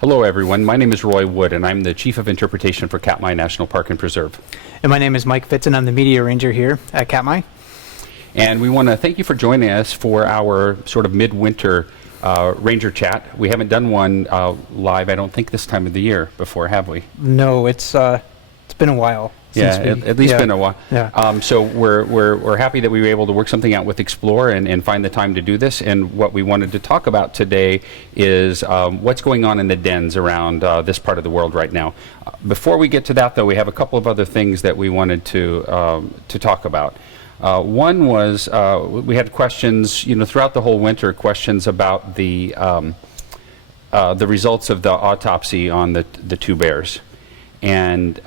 Hello, everyone. My name is Roy Wood, and I'm the Chief of Interpretation for Katmai National Park and Preserve. And my name is Mike Fitz, and I'm the Media Ranger here at Katmai. And we want to thank you for joining us for our sort of midwinter Ranger chat. We haven't done one live, I don't think, this time of the year before, have we? No, it's been a while. Yeah, at least been a while. Yeah. So we're happy that we were able to work something out with Explore and find the time to do this. And what we wanted to talk about today is what's going on in the dens around this part of the world right now. Before we get to that, though, we have a couple of other things that we wanted to talk about. One was we had questions, throughout the whole winter, questions about the results of the autopsy on the two bears. And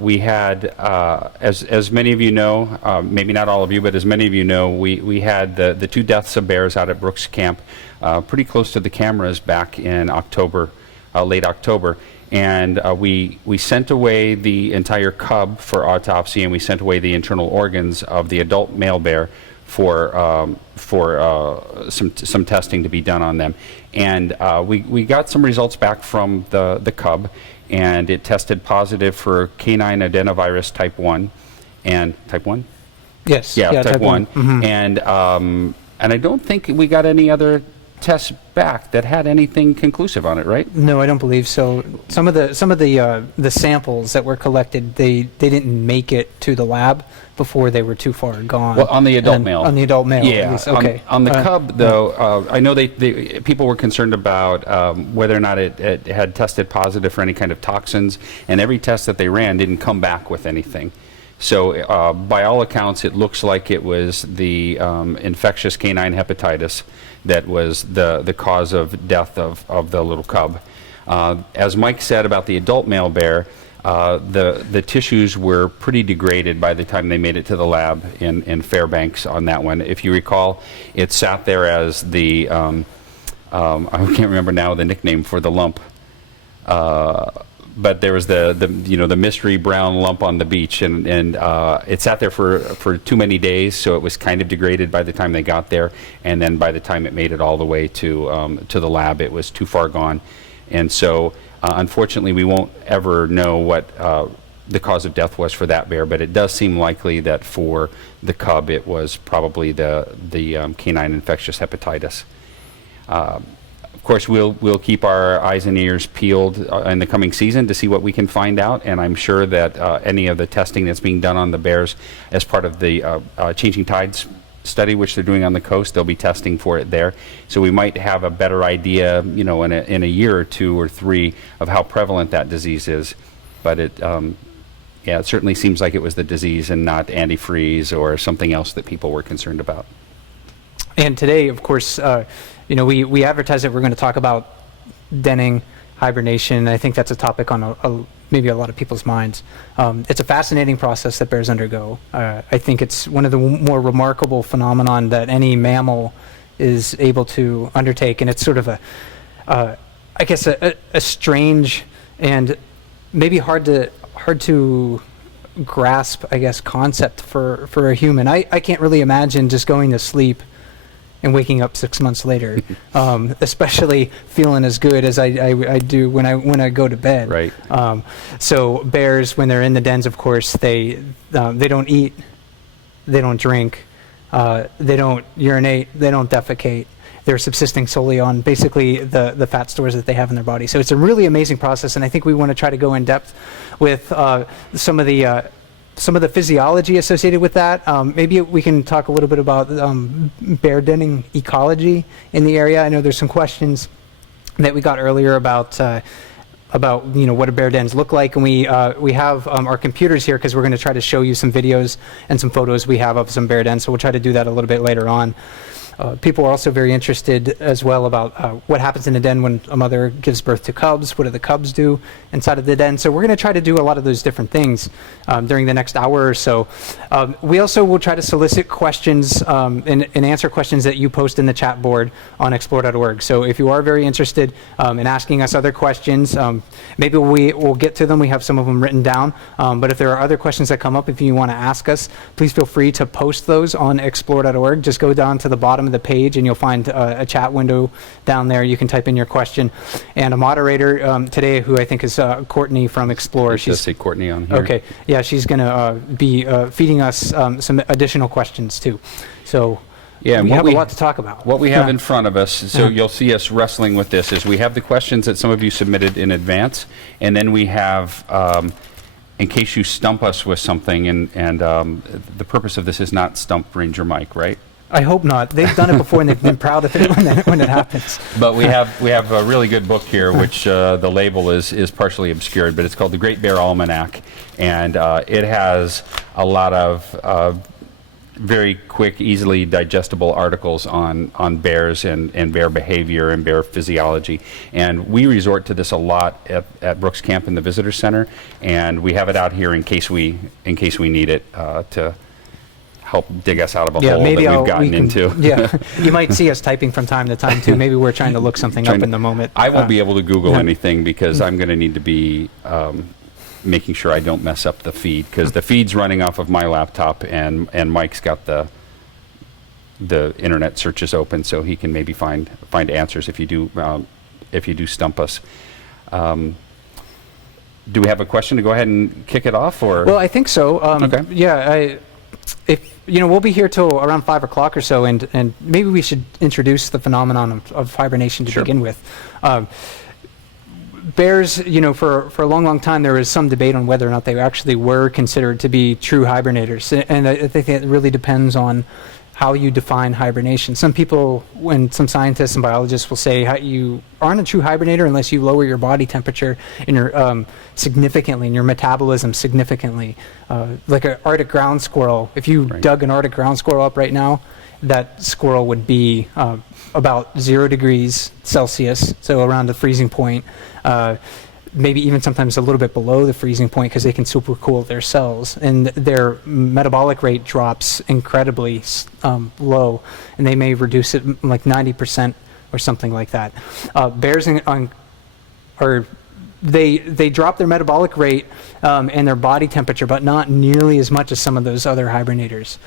we had, as many of you know, maybe not all of you, but as many of you know, we had the two deaths of bears out at Brooks Camp, pretty close to the cameras back in October, late October. And we sent away the entire cub for autopsy, and we sent away the internal organs of the adult male bear for some testing to be done on them. And we got some results back from the cub, and it tested positive for canine adenovirus type 1 and type 1? Yes. Yeah, type 1. Mm-hmm. And I don't think we got any other tests back that had anything conclusive on it, right? No, I don't believe so. Some of the samples that were collected, they didn't make it to the lab before they were too far gone. Well, on the adult male. On the adult male, yeah. at least. Okay. On the cub, though, I know people were concerned about whether or not it had tested positive for any kind of toxins, and every test that they ran didn't come back with anything. So by all accounts, it looks like it was the infectious canine hepatitis that was the cause of death of the little cub. As Mike said about the adult male bear, the tissues were pretty degraded by the time they made it to the lab in Fairbanks on that one. If you recall, it sat there as the, I can't remember now the nickname for the lump, but there was the mystery brown lump on the beach, and it sat there for too many days, so it was kind of degraded by the time they got there, and then by the time it made it all the way to the lab, it was too far gone. And so unfortunately we won't ever know what the cause of death was for that bear, but it does seem likely that for the cub it was probably the canine infectious hepatitis. Of course, we'll keep our eyes and ears peeled in the coming season to see what we can find out, and I'm sure that any of the testing that's being done on the bears as part of the Changing Tides study, which they're doing on the coast, they'll be testing for it there. So we might have a better idea, in a year or two or three of how prevalent that disease is. But it certainly seems like it was the disease and not antifreeze or something else that people were concerned about. And today, of course, we advertised that we're going to talk about denning, hibernation. I think that's a topic on maybe a lot of people's minds. It's a fascinating process that bears undergo. I think it's one of the more remarkable phenomenon that any mammal is able to undertake, and it's sort of a strange and maybe hard to grasp, I guess, concept for a human. I can't really imagine just going to sleep and waking up 6 months later, especially feeling as good as I do when I go to bed. Right. So bears, when they're in the dens, of course, they don't eat, they don't drink, they don't urinate, they don't defecate. They're subsisting solely on basically the fat stores that they have in their body. So it's a really amazing process, and I think we want to try to go in depth with some of the physiology associated with that. Maybe we can talk a little bit about bear denning ecology in the area. I know there's some questions that we got earlier about what do bear dens look like, and we have our computers here because we're going to try to show you some videos and some photos we have of some bear dens. So we'll try to do that a little bit later on. People are also very interested as well about what happens in a den when a mother gives birth to cubs. What do the cubs do inside of the den? So we're going to try to do a lot of those different things during the next hour or so. We also will try to solicit questions and answer questions that you post in the chat board on explore.org. So if you are very interested in asking us other questions, maybe we'll get to them. We have some of them written down. But if there are other questions that come up, if you want to ask us, please feel free to post those on explore.org. Just go down to the bottom of the page, and you'll find a chat window down there. You can type in your question. And a moderator today, who I think is Courtney from Explore. It does say Courtney on here. Okay. Yeah, she's going to be feeding us some additional questions, too. So Yeah, we have a lot to talk about. What we have in front of us, so you'll see us wrestling with this, is we have the questions that some of you submitted in advance, and then we have, in case you stump us with something, and the purpose of this is not stump Ranger Mike, right? I hope not. They've done it before, and they've been proud of it when it happens. But we have a really good book here, which the label is partially obscured, but it's called The Great Bear Almanac, and it has a lot of very quick, easily digestible articles on bears and bear behavior and bear physiology. And we resort to this a lot at Brooks Camp in the Visitor Center, and we have it out here in case we need it to help dig us out of a hole that we've gotten into. Yeah, you might see us typing from time to time too. Maybe we're trying to look something up in the moment. I won't be able to Google anything because I'm going to need to be making sure I don't mess up the feed, because the feed's running off of my laptop, and Mike's got the internet searches open, so he can maybe find answers if you do stump us. Do we have a question to go ahead and kick it off, or? Well, I think so. Okay. Yeah, if we'll be here till around 5 o'clock or so, and maybe we should introduce the phenomenon of hibernation to begin with. Bears, for a long time, there was some debate on whether or not they actually were considered to be true hibernators. And I think it really depends on how you define hibernation. Some people, some scientists and biologists will say you aren't a true hibernator unless you lower your body temperature and your significantly, and your metabolism significantly. Like an Arctic ground squirrel, if you dug an Arctic ground squirrel up right now, that squirrel would be about 0 degrees Celsius, so around the freezing point, maybe even sometimes a little bit below the freezing point, because they can supercool their cells, and their metabolic rate drops incredibly low, and they may reduce it like 90% or something like that. Bears they drop their metabolic rate and their body temperature, but not nearly as much as some of those other hibernators.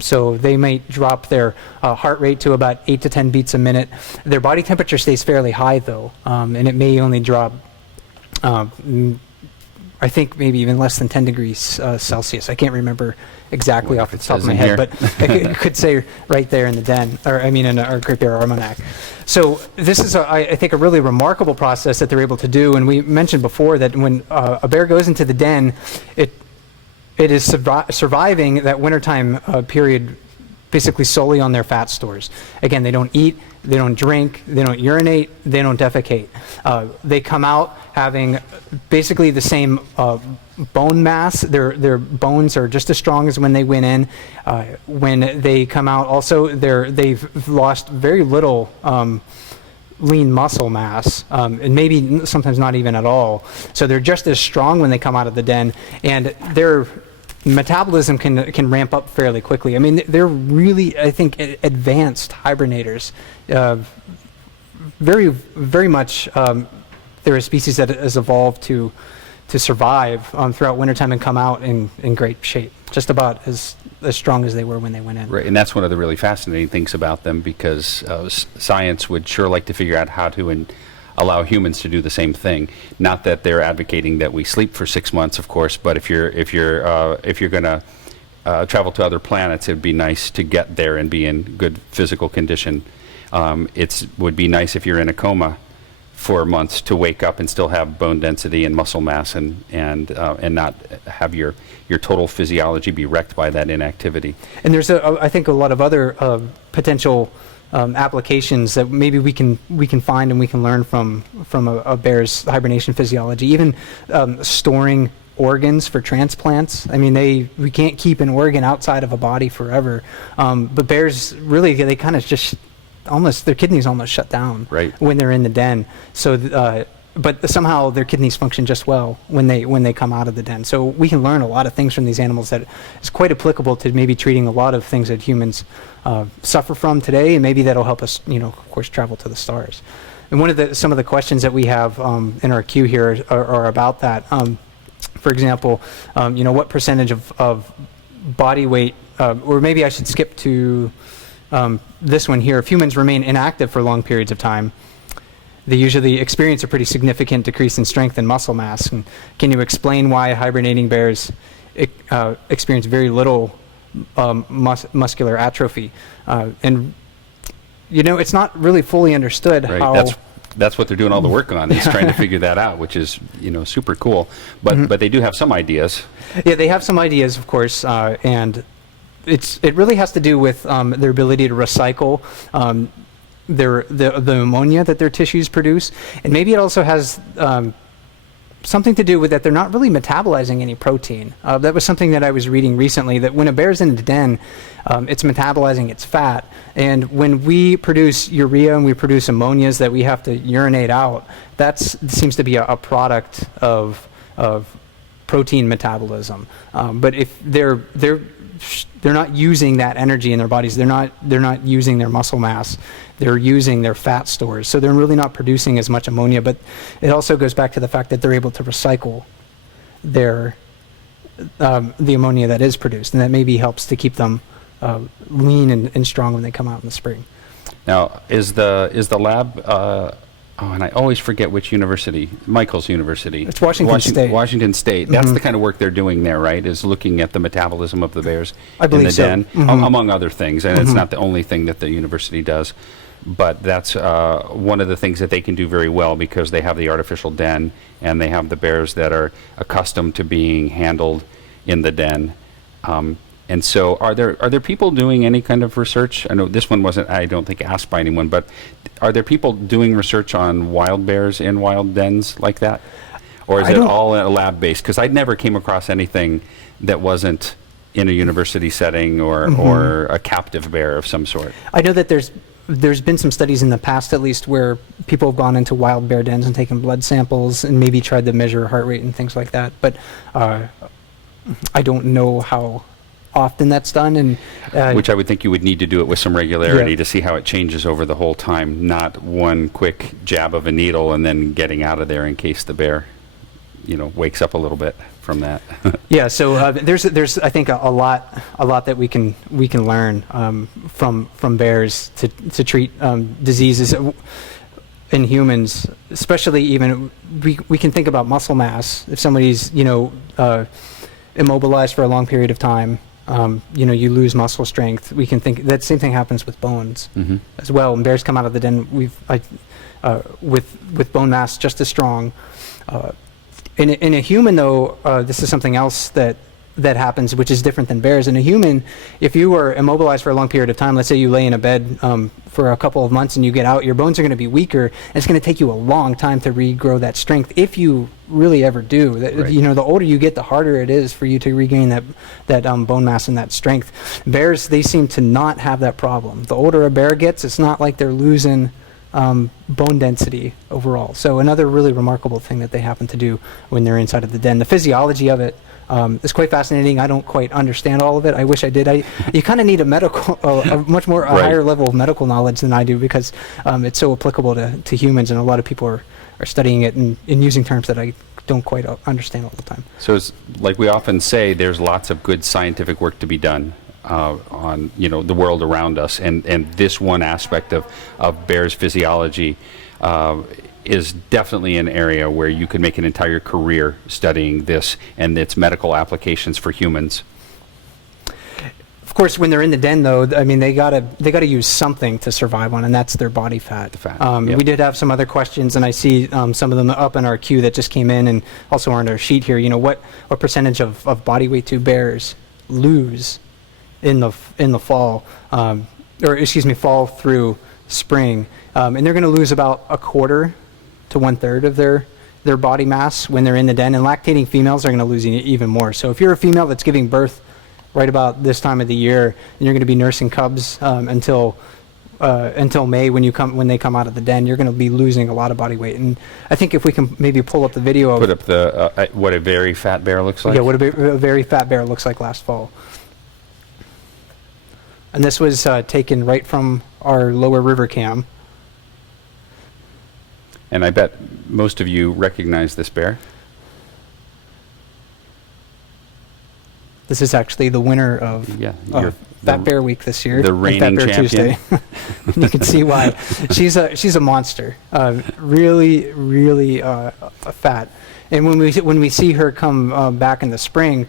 So they may drop their heart rate to about 8 to 10 beats a minute. Their body temperature stays fairly high, though, and it may only drop, I think, maybe even less than 10 degrees Celsius. I can't remember exactly off the top of my head, but it could say right there in the den, in our Great Bear Almanac. So this is, I think, a really remarkable process that they're able to do. And we mentioned before that when a bear goes into the den, it is surviving that wintertime period basically solely on their fat stores. Again, they don't eat, they don't drink, they don't urinate, they don't defecate. They come out having basically the same bone mass. Their bones are just as strong as when they went in. When they come out, also they've lost very little lean muscle mass, and maybe sometimes not even at all. So they're just as strong when they come out of the den, and their metabolism can ramp up fairly quickly. I mean, they're really, I think, advanced hibernators. Very, very much, they're a species that has evolved to survive throughout wintertime and come out in great shape, just about as strong as they were when they went in. Right, and that's one of the really fascinating things about them, because science would sure like to figure out how to allow humans to do the same thing. Not that they're advocating that we sleep for 6 months, of course, but if you're going to travel to other planets, it'd be nice to get there and be in good physical condition. It would be nice if you're in a coma for months to wake up and still have bone density and muscle mass, and not have your total physiology be wrecked by that inactivity. And there's I think a lot of other potential applications that maybe we can find and we can learn from a bear's hibernation physiology. Even storing organs for transplants. I mean, we can't keep an organ outside of a body forever, but bears really, they kind of just their kidneys almost shut down when they're in the den. So, but somehow their kidneys function just well when they come out of the den. So we can learn a lot of things from these animals that is quite applicable to maybe treating a lot of things that humans suffer from today, and maybe that'll help us, of course, travel to the stars. And some of the questions that we have in our queue here are about that. For example, what percentage of body weight, or maybe I should skip to this one here, if humans remain inactive for long periods of time, they usually experience a pretty significant decrease in strength and muscle mass. And can you explain why hibernating bears experience very little muscular atrophy? And it's not really fully understood Right. how. That's what they're doing all the work on, is trying to figure that out, which is super cool. But they do have some ideas. Yeah, they have some ideas, of course, and it really has to do with their ability to recycle the ammonia that their tissues produce, and maybe it also has something to do with that they're not really metabolizing any protein. That was something that I was reading recently, that when a bear's in a den, it's metabolizing its fat, and when we produce urea and we produce ammonias that we have to urinate out, that seems to be a product of protein metabolism. But if they're not using that energy in their bodies, they're not using their muscle mass, they're using their fat stores, so they're really not producing as much ammonia. But it also goes back to the fact that they're able to recycle the ammonia that is produced, and that maybe helps to keep them lean and strong when they come out in the spring. Now, is the lab? And I always forget which university. Michael's University. It's Washington State. Washington State. That's the kind of work they're doing there, right? Is looking at the metabolism of the bears I believe in the so. den, among other things. And it's not the only thing that the university does, but that's one of the things that they can do very well, because they have the artificial den and they have the bears that are accustomed to being handled in the den. And so, are there people doing any kind of research? I know this one wasn't, I don't think, asked by anyone, but are there people doing research on wild bears in wild dens like that? Or is it all lab based? Because I never came across anything that wasn't in a university setting or a captive bear of some sort. I know that there's been some studies in the past, at least, where people have gone into wild bear dens and taken blood samples and maybe tried to measure heart rate and things like that. But I don't know how often that's done, and which I would think you would need to do it with some regularity to see how it changes over the whole time, not one quick jab of a needle and then getting out of there in case the bear, wakes up a little bit from that. Yeah, so there's I think a lot that we can learn from bears to treat diseases in humans, especially. Even we can think about muscle mass. If somebody's immobilized for a long period of time, you lose muscle strength. We can think that same thing happens with bones as well. When bears come out of the den, with bone mass just as strong. In a human, though, this is something else that happens, which is different than bears. In a human, if you are immobilized for a long period of time, let's say you lay in a bed for a couple of months and you get out, your bones are going to be weaker, and it's going to take you a long time to regrow that strength, if you really ever do. Right. The older you get, the harder it is for you to regain that bone mass and that strength. Bears, they seem to not have that problem. The older a bear gets, it's not like they're losing bone density overall. So another really remarkable thing that they happen to do when they're inside of the den. The physiology of it is quite fascinating. I don't quite understand all of it. I wish I did. You kind of need a much more higher level of medical knowledge than I do, because it's so applicable to humans, and a lot of people are studying it and using terms that I don't quite understand all the time. So it's like we often say, there's lots of good scientific work to be done on the world around us, and this one aspect of bears' physiology is definitely an area where you could make an entire career studying this and its medical applications for humans. Of course, when they're in the den, though, I mean, they gotta use something to survive on, and that's their body fat. The fat. Yep. We did have some other questions, and I see some of them up in our queue that just came in, and also on our sheet here. What percentage of body weight do bears lose in the fall, fall through spring? And they're going to lose about a quarter to 1/3 of their body mass when they're in the den, and lactating females are going to lose even more. So if you're a female that's giving birth right about this time of the year, and you're going to be nursing cubs until May, when they come out of the den, you're going to be losing a lot of body weight. And I think if we can maybe pull up the video of put up the what a very fat bear looks like. Yeah, what a very fat bear looks like last fall. And this was taken right from our lower river cam. And I bet most of you recognize this bear. This is actually the winner of Fat Bear Week this year. the and reigning Fat Bear champion. Tuesday. You can see why. She's a monster. Really, really fat. And when we see her come back in the spring,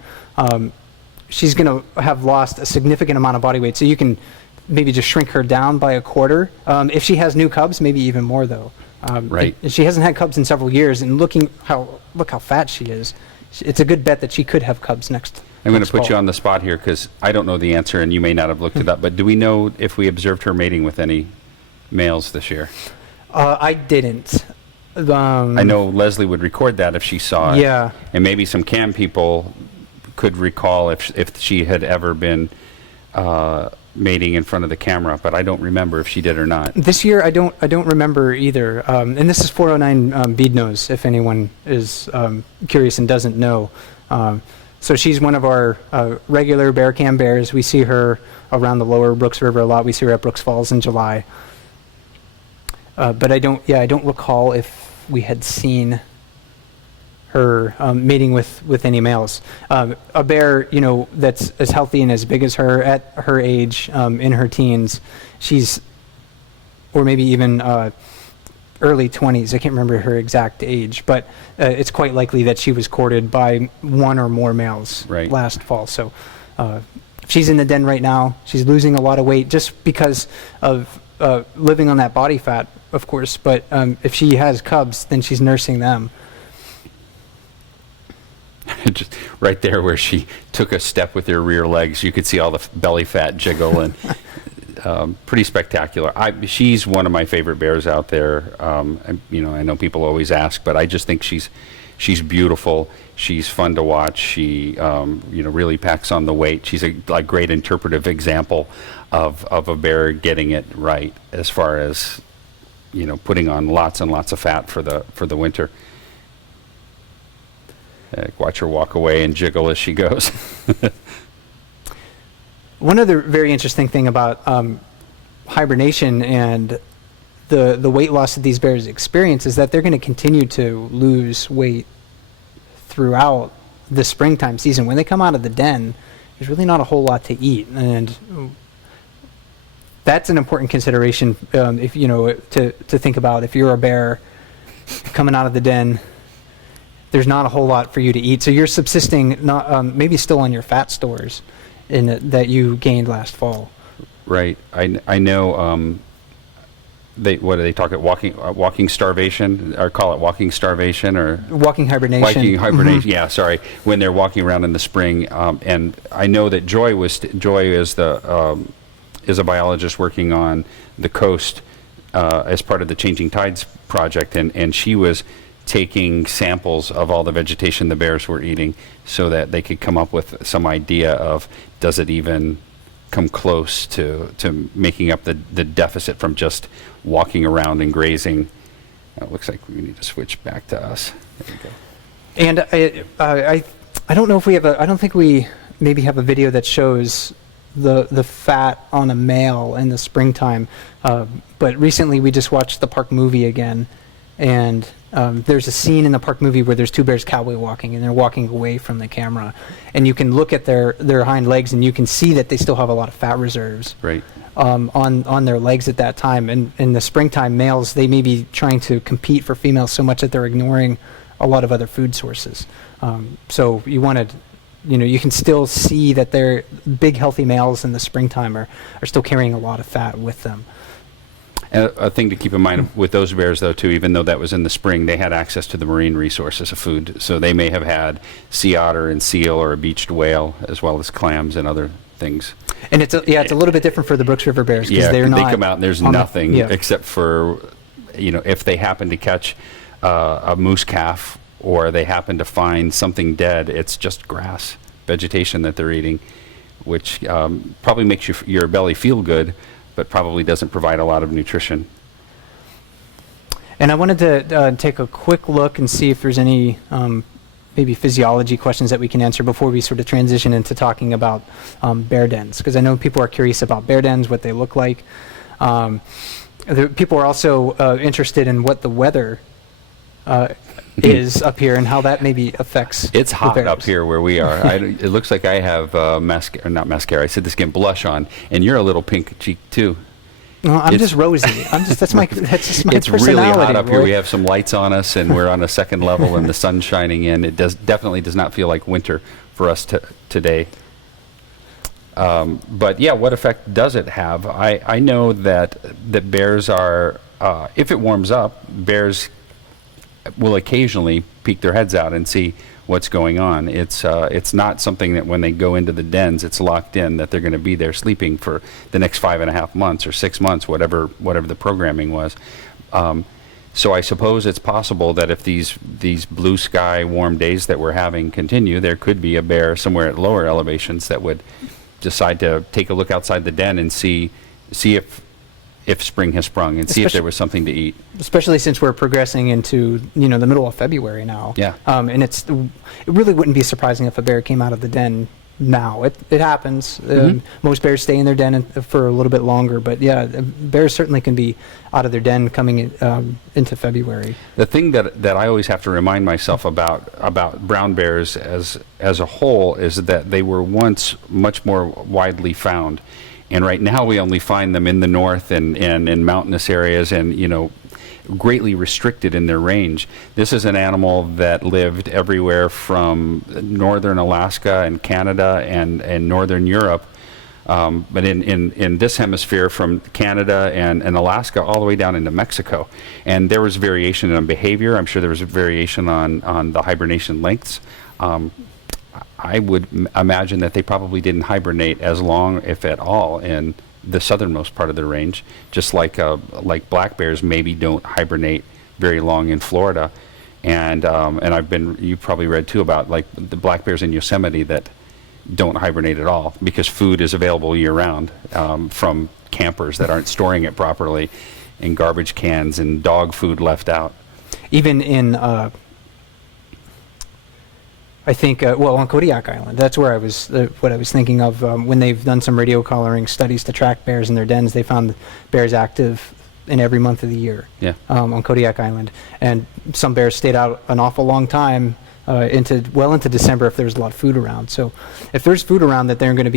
she's going to have lost a significant amount of body weight. So you can maybe just shrink her down by a quarter. If she has new cubs, maybe even more though. Right. She hasn't had cubs in several years, and look how fat she is. It's a good bet that she could have cubs next. I'm going to next put fall. you on the spot here because I don't know the answer, and you may not have looked it up. But do we know if we observed her mating with any males this year? I didn't. I know Leslie would record that if she saw it. Yeah. And maybe some cam people could recall if she had ever been mating in front of the camera, but I don't remember if she did or not. This year, I don't remember either. And this is 409 Bead Nose, if anyone is curious and doesn't know. So she's one of our regular bear cam bears. We see her around the lower Brooks River a lot. We see her at Brooks Falls in July. But I don't recall if we had seen her mating with any males. A bear, that's as healthy and as big as her at her age, in her teens, or maybe even early 20s. I can't remember her exact age, but it's quite likely that she was courted by one or more males last fall. So she's in the den right now. She's losing a lot of weight just because of living on that body fat, of course. But if she has cubs, then she's nursing them. Just right there where she took a step with her rear legs, you could see all the belly fat jiggle, and pretty spectacular. She's one of my favorite bears out there. I know people always ask, but I just think she's beautiful. She's fun to watch. She really packs on the weight. She's a great interpretive example of a bear getting it right as far as putting on lots and lots of fat for the winter. Watch her walk away and jiggle as she goes. One other very interesting thing about hibernation and the weight loss that these bears experience is that they're going to continue to lose weight throughout the springtime season. When they come out of the den, there's really not a whole lot to eat, and that's an important consideration if to think about. If you're a bear coming out of the den, there's not a whole lot for you to eat, so you're subsisting maybe still on your fat stores that you gained last fall. Right. I know. What do they talk about? Walking starvation, or call it walking starvation, or walking hibernation. Walking hibernation. Mm-hmm. Yeah, sorry. When they're walking around in the spring, and I know that Joy is a biologist working on the coast as part of the Changing Tides project, and she was taking samples of all the vegetation the bears were eating so that they could come up with some idea of, does it even come close to making up the deficit from just walking around and grazing. It looks like we need to switch back to us. There we go. And I don't know if we have I don't think we maybe have a video that shows the fat on a male in the springtime, but recently we just watched the Park movie again, and there's a scene in the Park movie where there's two bears cowboy walking, and they're walking away from the camera, and you can look at their hind legs, and you can see that they still have a lot of fat reserves on their legs at that time. And in the springtime, males, they may be trying to compete for females so much that they're ignoring a lot of other food sources. So you can still see that they're big, healthy males in the springtime are still carrying a lot of fat with them. A thing to keep in mind with those bears, though, too, even though that was in the spring, they had access to the marine resources of food. So they may have had sea otter and seal or a beached whale, as well as clams and other things. And it's a little bit different for the Brooks River bears, because they come out and there's nothing except for, if they happen to catch a moose calf or they happen to find something dead, it's just grass, vegetation that they're eating, which probably makes your belly feel good, but probably doesn't provide a lot of nutrition. And I wanted to take a quick look and see if there's any maybe physiology questions that we can answer before we sort of transition into talking about bear dens, because I know people are curious about bear dens, what they look like. People are also interested in what the weather is up here and how that maybe affects It's the hot bears. up here where we are. It looks like I have not mascara. I said this again, blush on, and you're a little pink cheek too. No, I'm It's- just rosy. That's just my It's personality. really hot up here. Roy. We have some lights on us, and we're on a second level, and the sun's shining in. It definitely does not feel like winter for us today. But yeah, what effect does it have? I know that bears are, if it warms up, bears will occasionally peek their heads out and see what's going on. It's not something that when they go into the dens, it's locked in, that they're going to be there sleeping for the next 5.5 months or 6 months, whatever the programming was. So I suppose it's possible that if these blue sky warm days that we're having continue, there could be a bear somewhere at lower elevations that would decide to take a look outside the den and see if spring has sprung and see if there was something to eat. Especially since we're progressing into the middle of February now. Yeah. And it really wouldn't be surprising if a bear came out of the den now. It happens. Most bears stay in their den for a little bit longer, but yeah, bears certainly can be out of their den coming into February. The thing that I always have to remind myself about brown bears as a whole is that they were once much more widely found. And right now we only find them in the north and in mountainous areas and, greatly restricted in their range. This is an animal that lived everywhere from northern Alaska and Canada and northern Europe. But in this hemisphere from Canada and Alaska all the way down into Mexico. And there was variation in behavior. I'm sure there was a variation on the hibernation lengths. I would imagine that they probably didn't hibernate as long, if at all, in the southernmost part of their range, just like black bears maybe don't hibernate very long in Florida. And you've probably read too about like the black bears in Yosemite that don't hibernate at all because food is available year round from campers that aren't storing it properly in garbage cans and dog food left out. Even in I think, on Kodiak Island, that's where what I was thinking of. When they've done some radio collaring studies to track bears in their dens, they found bears active in every month of the year. Yeah. On Kodiak Island. And some bears stayed out an awful long time, into December if there's a lot of food around. So if there's food around, that they're going to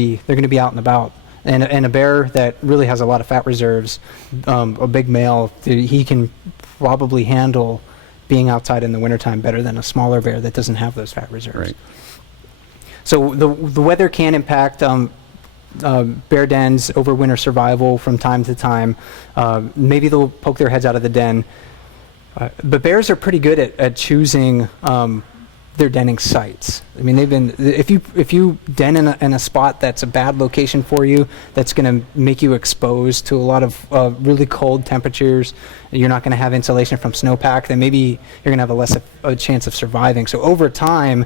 be out and about. And a bear that really has a lot of fat reserves, a big male, he can probably handle being outside in the wintertime better than a smaller bear that doesn't have those fat reserves. Right. So the weather can impact bear dens over winter survival from time to time. Maybe they'll poke their heads out of the den. But bears are pretty good at choosing their denning sites. I mean, if you den in a spot that's a bad location for you, that's going to make you exposed to a lot of really cold temperatures, you're not going to have insulation from snowpack, then maybe you're going to have a chance of surviving. So over time,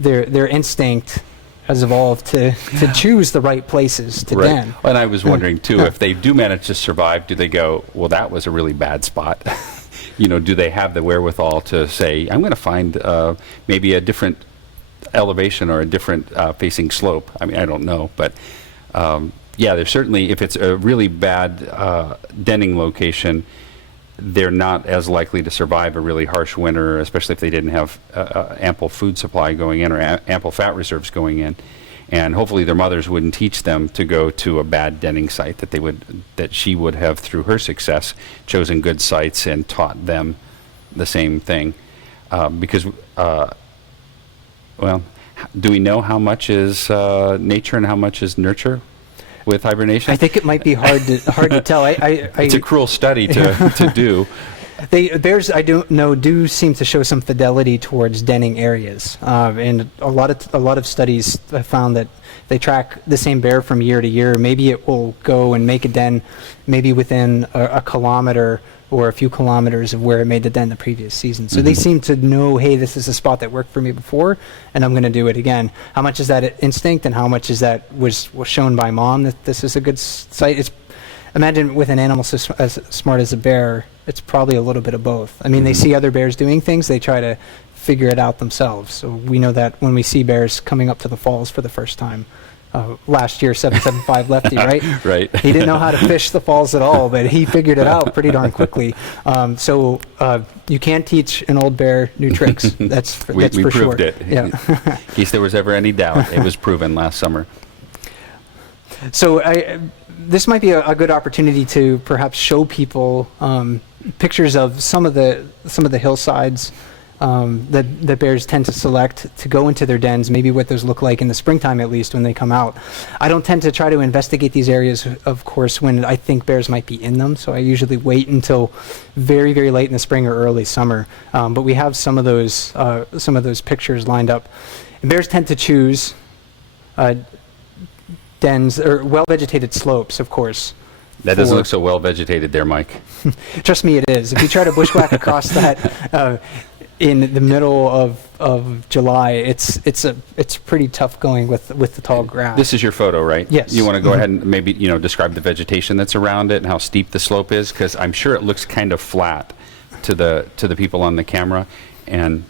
their instinct has evolved to choose the right places to den. And I was wondering too, if they do manage to survive, do they go, well, that was a really bad spot? Do they have the wherewithal to say, I'm going to find maybe a different elevation or a different facing slope? I mean, I don't know. But there's certainly, if it's a really bad denning location, they're not as likely to survive a really harsh winter, especially if they didn't have ample food supply going in or ample fat reserves going in. And hopefully their mothers wouldn't teach them to go to a bad denning site, that she would have, through her success, chosen good sites and taught them the same thing. Because, do we know how much is nature and how much is nurture with hibernation? I think it might be hard to tell. It's a cruel study to do. Bears, I don't know, do seem to show some fidelity towards denning areas, and a lot of studies have found that they track the same bear from year to year. Maybe it will go and make a den, maybe within a kilometer or a few kilometers of where it made the den the previous season. So they seem to know, hey, this is a spot that worked for me before, and I'm going to do it again. How much is that instinct, and how much is that was shown by mom that this is a good site? Imagine with an animal as smart as a bear, it's probably a little bit of both. I mean, they see other bears doing things, they try to figure it out themselves. So we know that when we see bears coming up to the falls for the first time, last year, 775 lefty, right? Right. He didn't know how to fish the falls at all, but he figured it out pretty darn quickly. So you can't teach an old bear new tricks. That's for We sure. proved it. Yeah. In case there was ever any doubt, it was proven last summer. So this might be a good opportunity to perhaps show people pictures of some of the hillsides that bears tend to select to go into their dens, maybe what those look like in the springtime at least when they come out. I don't tend to try to investigate these areas, of course, when I think bears might be in them, so I usually wait until very, very late in the spring or early summer. But we have some of those pictures lined up. And bears tend to choose dens or well-vegetated slopes, of course. That doesn't look so well vegetated there, Mike. Trust me, it is. If you try to bushwhack across that in the middle of July, it's pretty tough going with the tall grass. This is your photo, right? Yes. You want to go ahead and maybe describe the vegetation that's around it and how steep the slope is, because I'm sure it looks kind of flat to the people on the camera. And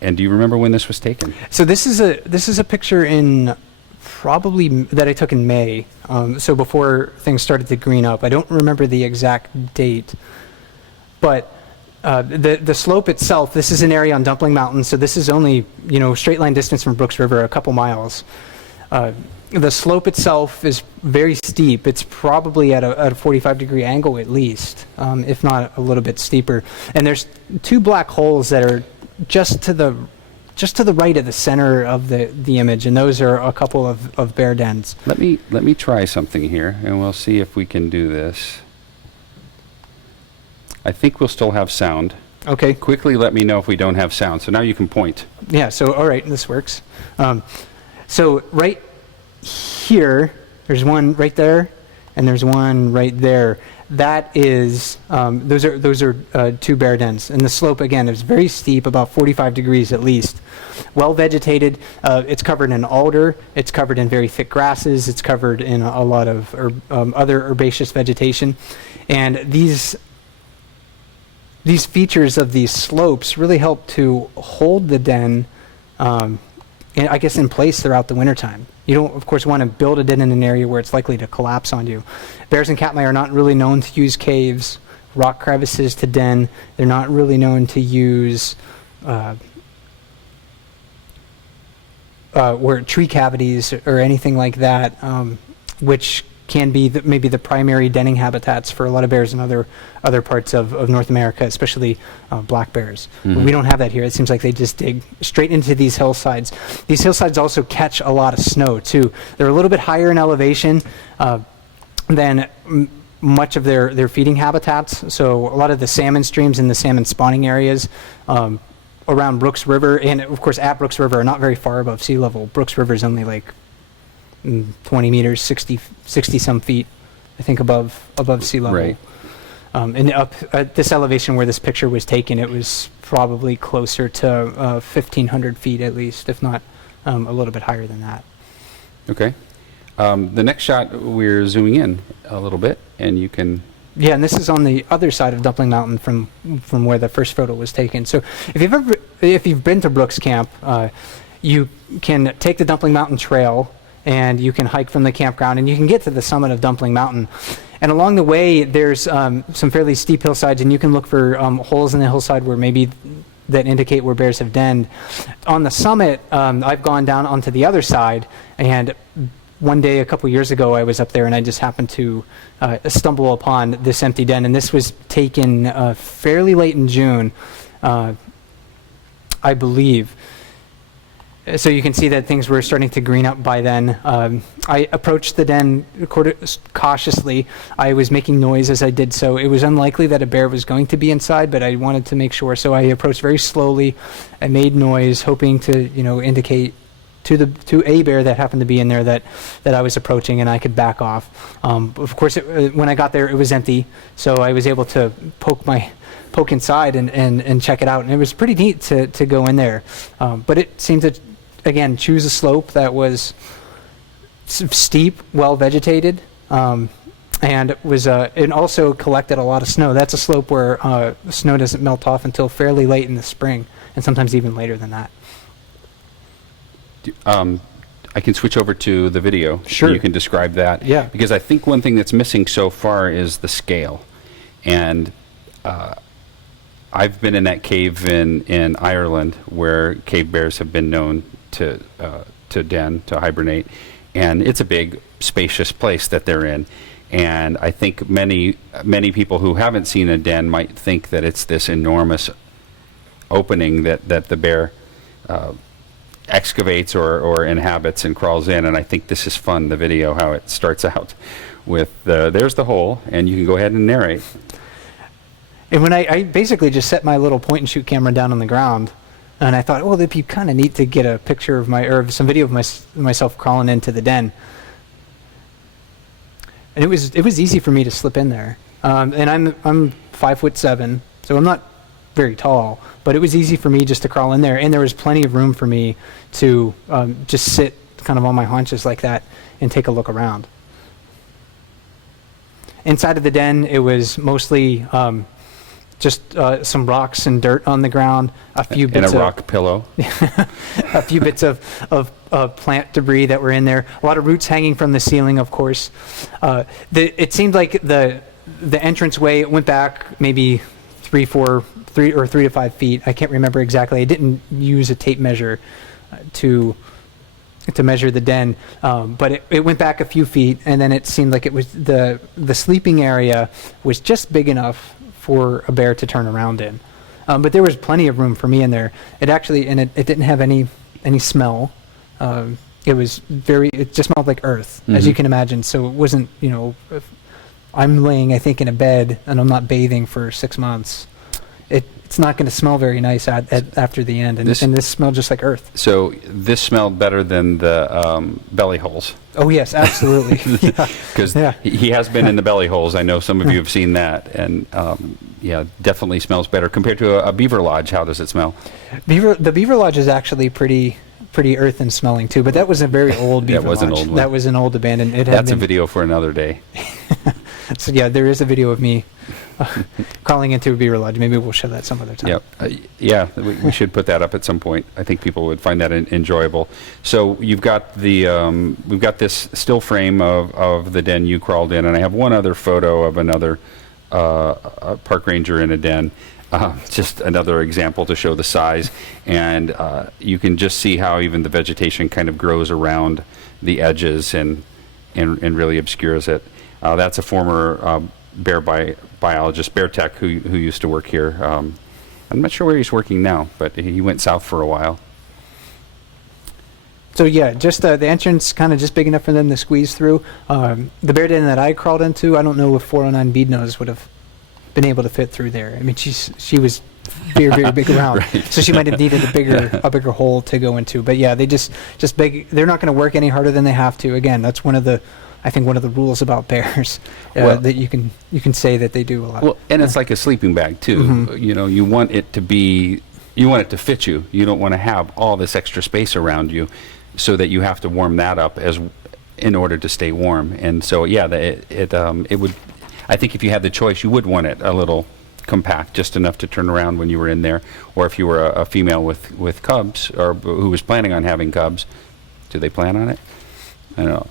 do you remember when this was taken? So this is a picture in probably that I took in May, so before things started to green up. I don't remember the exact date, but the slope itself, this is an area on Dumpling Mountain, so this is only straight line distance from Brooks River, a couple miles. The slope itself is very steep. It's probably at a 45-degree angle at least, if not a little bit steeper. And there's two black holes that are just to the right of the center of the image, and those are a couple of bear dens. Let me try something here, and we'll see if we can do this. I think we'll still have sound. Okay. Quickly let me know if we don't have sound. So now you can point. Yeah, so all right, this works. So right here, there's one right there, and there's one right there. That is, those are two bear dens. And the slope, again, is very steep, about 45 degrees at least. Well vegetated. It's covered in alder. It's covered in very thick grasses. It's covered in a lot of other herbaceous vegetation. And these features of these slopes really help to hold the den, I guess, in place throughout the wintertime. You don't, of course, want to build a den in an area where it's likely to collapse on you. Bears in Katmai are not really known to use caves, rock crevices to den. They're not really known to use where tree cavities or anything like that, which can be maybe the primary denning habitats for a lot of bears in other parts of North America, especially black bears. Mm-hmm. We don't have that here. It seems like they just dig straight into these hillsides. These hillsides also catch a lot of snow too. They're a little bit higher in elevation than much of their feeding habitats. So a lot of the salmon streams and the salmon spawning areas around Brooks River, and of course at Brooks River, are not very far above sea level. Brooks River is only like 20 meters, 60 some feet, I think, above sea level. Right. And up at this elevation where this picture was taken, it was probably closer to 1,500 feet at least, if not a little bit higher than that. Okay. The next shot, we're zooming in a little bit, and you can... Yeah, and this is on the other side of Dumpling Mountain from where the first photo was taken. So if you've been to Brooks Camp, you can take the Dumpling Mountain Trail, and you can hike from the campground, and you can get to the summit of Dumpling Mountain. And along the way, there's some fairly steep hillsides, and you can look for holes in the hillside where maybe that indicate where bears have denned. On the summit, I've gone down onto the other side, and one day a couple years ago, I was up there, and I just happened to stumble upon this empty den, and this was taken fairly late in June, I believe. So you can see that things were starting to green up by then. I approached the den cautiously. I was making noise as I did so. It was unlikely that a bear was going to be inside, but I wanted to make sure. So I approached very slowly. I made noise, hoping to, indicate to a bear that happened to be in there that I was approaching, and I could back off. Of course, when I got there, it was empty, so I was able to poke inside and check it out, and it was pretty neat to go in there. But it seemed to, again, choose a slope that was steep, well vegetated, and was it also collected a lot of snow. That's a slope where snow doesn't melt off until fairly late in the spring, and sometimes even later than that. I can switch over to the video. Sure. You can describe that. Yeah. Because I think one thing that's missing so far is the scale. And I've been in that cave in Ireland where cave bears have been known to hibernate. And it's a big, spacious place that they're in. And I think many people who haven't seen a den might think that it's this enormous opening that the bear excavates or inhabits and crawls in. And I think this is fun, the video, how it starts out with there's the hole, and you can go ahead and narrate. And when I basically just set my little point and shoot camera down on the ground, and I thought, oh, it'd be kind of neat to get a picture of some video of myself crawling into the den. And it was easy for me to slip in there. And I'm 5'7", so I'm not very tall, but it was easy for me just to crawl in there, and there was plenty of room for me to just sit kind of on my haunches like that and take a look around. Inside of the den, it was mostly just some rocks and dirt on the ground, a few bits and a rock pillow, a few bits of plant debris that were in there, a lot of roots hanging from the ceiling, of course. It seemed like the entranceway, it went back maybe 3 to 5 feet. I can't remember exactly. I didn't use a tape measure to measure the den, but it went back a few feet, and then it seemed like it was the sleeping area was just big enough for a bear to turn around in. But there was plenty of room for me in there. It actually, and it didn't have any smell. It just smelled like earth, as you can imagine. So it wasn't, if I'm laying, I think, in a bed and I'm not bathing for 6 months, it's not going to smell very nice after the end. And this smelled just like earth. So this smelled better than the belly holes. Oh, yes, absolutely. Because he has been in the belly holes. I know some of you have seen that. And definitely smells better. Compared to a beaver lodge, how does it smell? The beaver lodge is actually pretty earthen smelling too, but that was a very old beaver lodge. An old one. That was an old abandoned. That's a video for another day. So yeah, there is a video of me crawling into a beaver lodge. Maybe we'll show that some other time. Yep. We should put that up at some point. I think people would find that enjoyable. So you've got we've got this still frame of the den you crawled in, and I have one other photo of another park ranger in a den. Just another example to show the size, and you can just see how even the vegetation kind of grows around the edges and really obscures it. That's a former bear biologist, bear tech, who used to work here. I'm not sure where he's working now, but he went south for a while. So yeah, just the entrance kind of just big enough for them to squeeze through. The bear den that I crawled into, I don't know if 409 bead nose would have been able to fit through there. I mean, she was very, very big around, Right. so she might have needed a bigger hole to go into. But yeah, they just big. They're not going to work any harder than they have to. Again, that's one of the rules about bears, that you can say that they do a lot. Well, and it's like a sleeping bag too. Mm-hmm. You want it to fit you. You don't want to have all this extra space around you, so that you have to warm that up in order to stay warm. And so it would. I think if you had the choice, you would want it a little compact, just enough to turn around when you were in there, or if you were a female with cubs, or who was planning on having cubs. Do they plan on it? I don't know.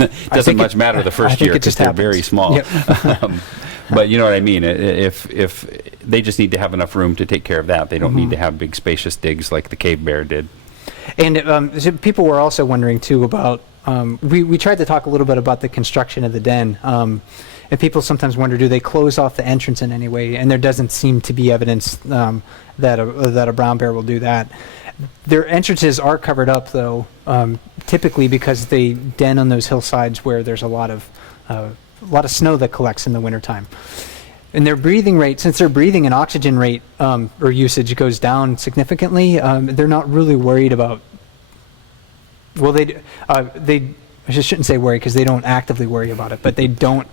It doesn't much matter the first year because they're very small. Yep. But you know what I mean. If they just need to have enough room to take care of that, they don't need to have big spacious digs like the cave bear did. And so people were also wondering too about. We tried to talk a little bit about the construction of the den. And people sometimes wonder, do they close off the entrance in any way? And there doesn't seem to be evidence that a brown bear will do that. Their entrances are covered up, though, typically because they den on those hillsides where there's a lot of snow that collects in the wintertime. And their breathing rate, since their breathing and oxygen rate or usage goes down significantly, they're not really worried about. Well, I just shouldn't say worry because they don't actively worry about it, but they don't.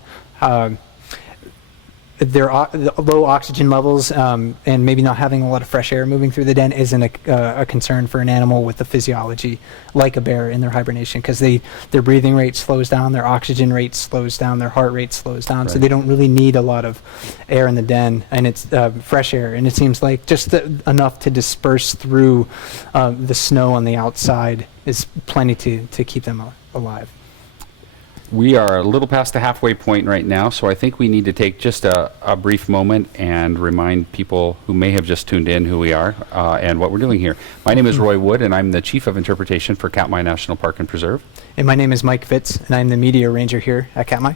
the low oxygen levels and maybe not having a lot of fresh air moving through the den isn't a concern for an animal with the physiology like a bear in their hibernation, because their breathing rate slows down, their oxygen rate slows down, their heart rate slows down, so Right. they don't really need a lot of air in the den, and it's fresh air, and it seems like just enough to disperse through the snow on the outside is plenty to keep them alive. We are a little past the halfway point right now, so I think we need to take just a brief moment and remind people who may have just tuned in who we are and what we're doing here. My name is Roy Wood, and I'm the Chief of Interpretation for Katmai National Park and Preserve. And my name is Mike Vitz, and I'm the media ranger here at Katmai.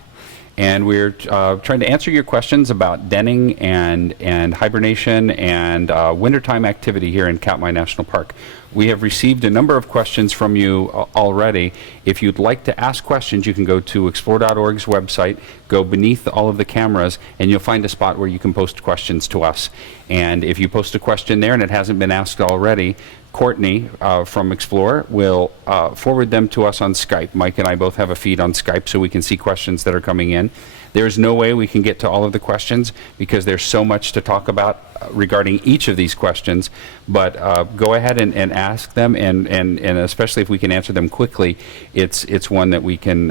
And we're trying to answer your questions about denning and hibernation and wintertime activity here in Katmai National Park. We have received a number of questions from you already. If you'd like to ask questions, you can go to explore.org's website, go beneath all of the cameras, and you'll find a spot where you can post questions to us. And if you post a question there and it hasn't been asked already, Courtney from Explore will forward them to us on Skype. Mike and I both have a feed on Skype so we can see questions that are coming in. There's no way we can get to all of the questions because there's so much to talk about regarding each of these questions, but go ahead and ask them, and especially if we can answer them quickly, it's one that we can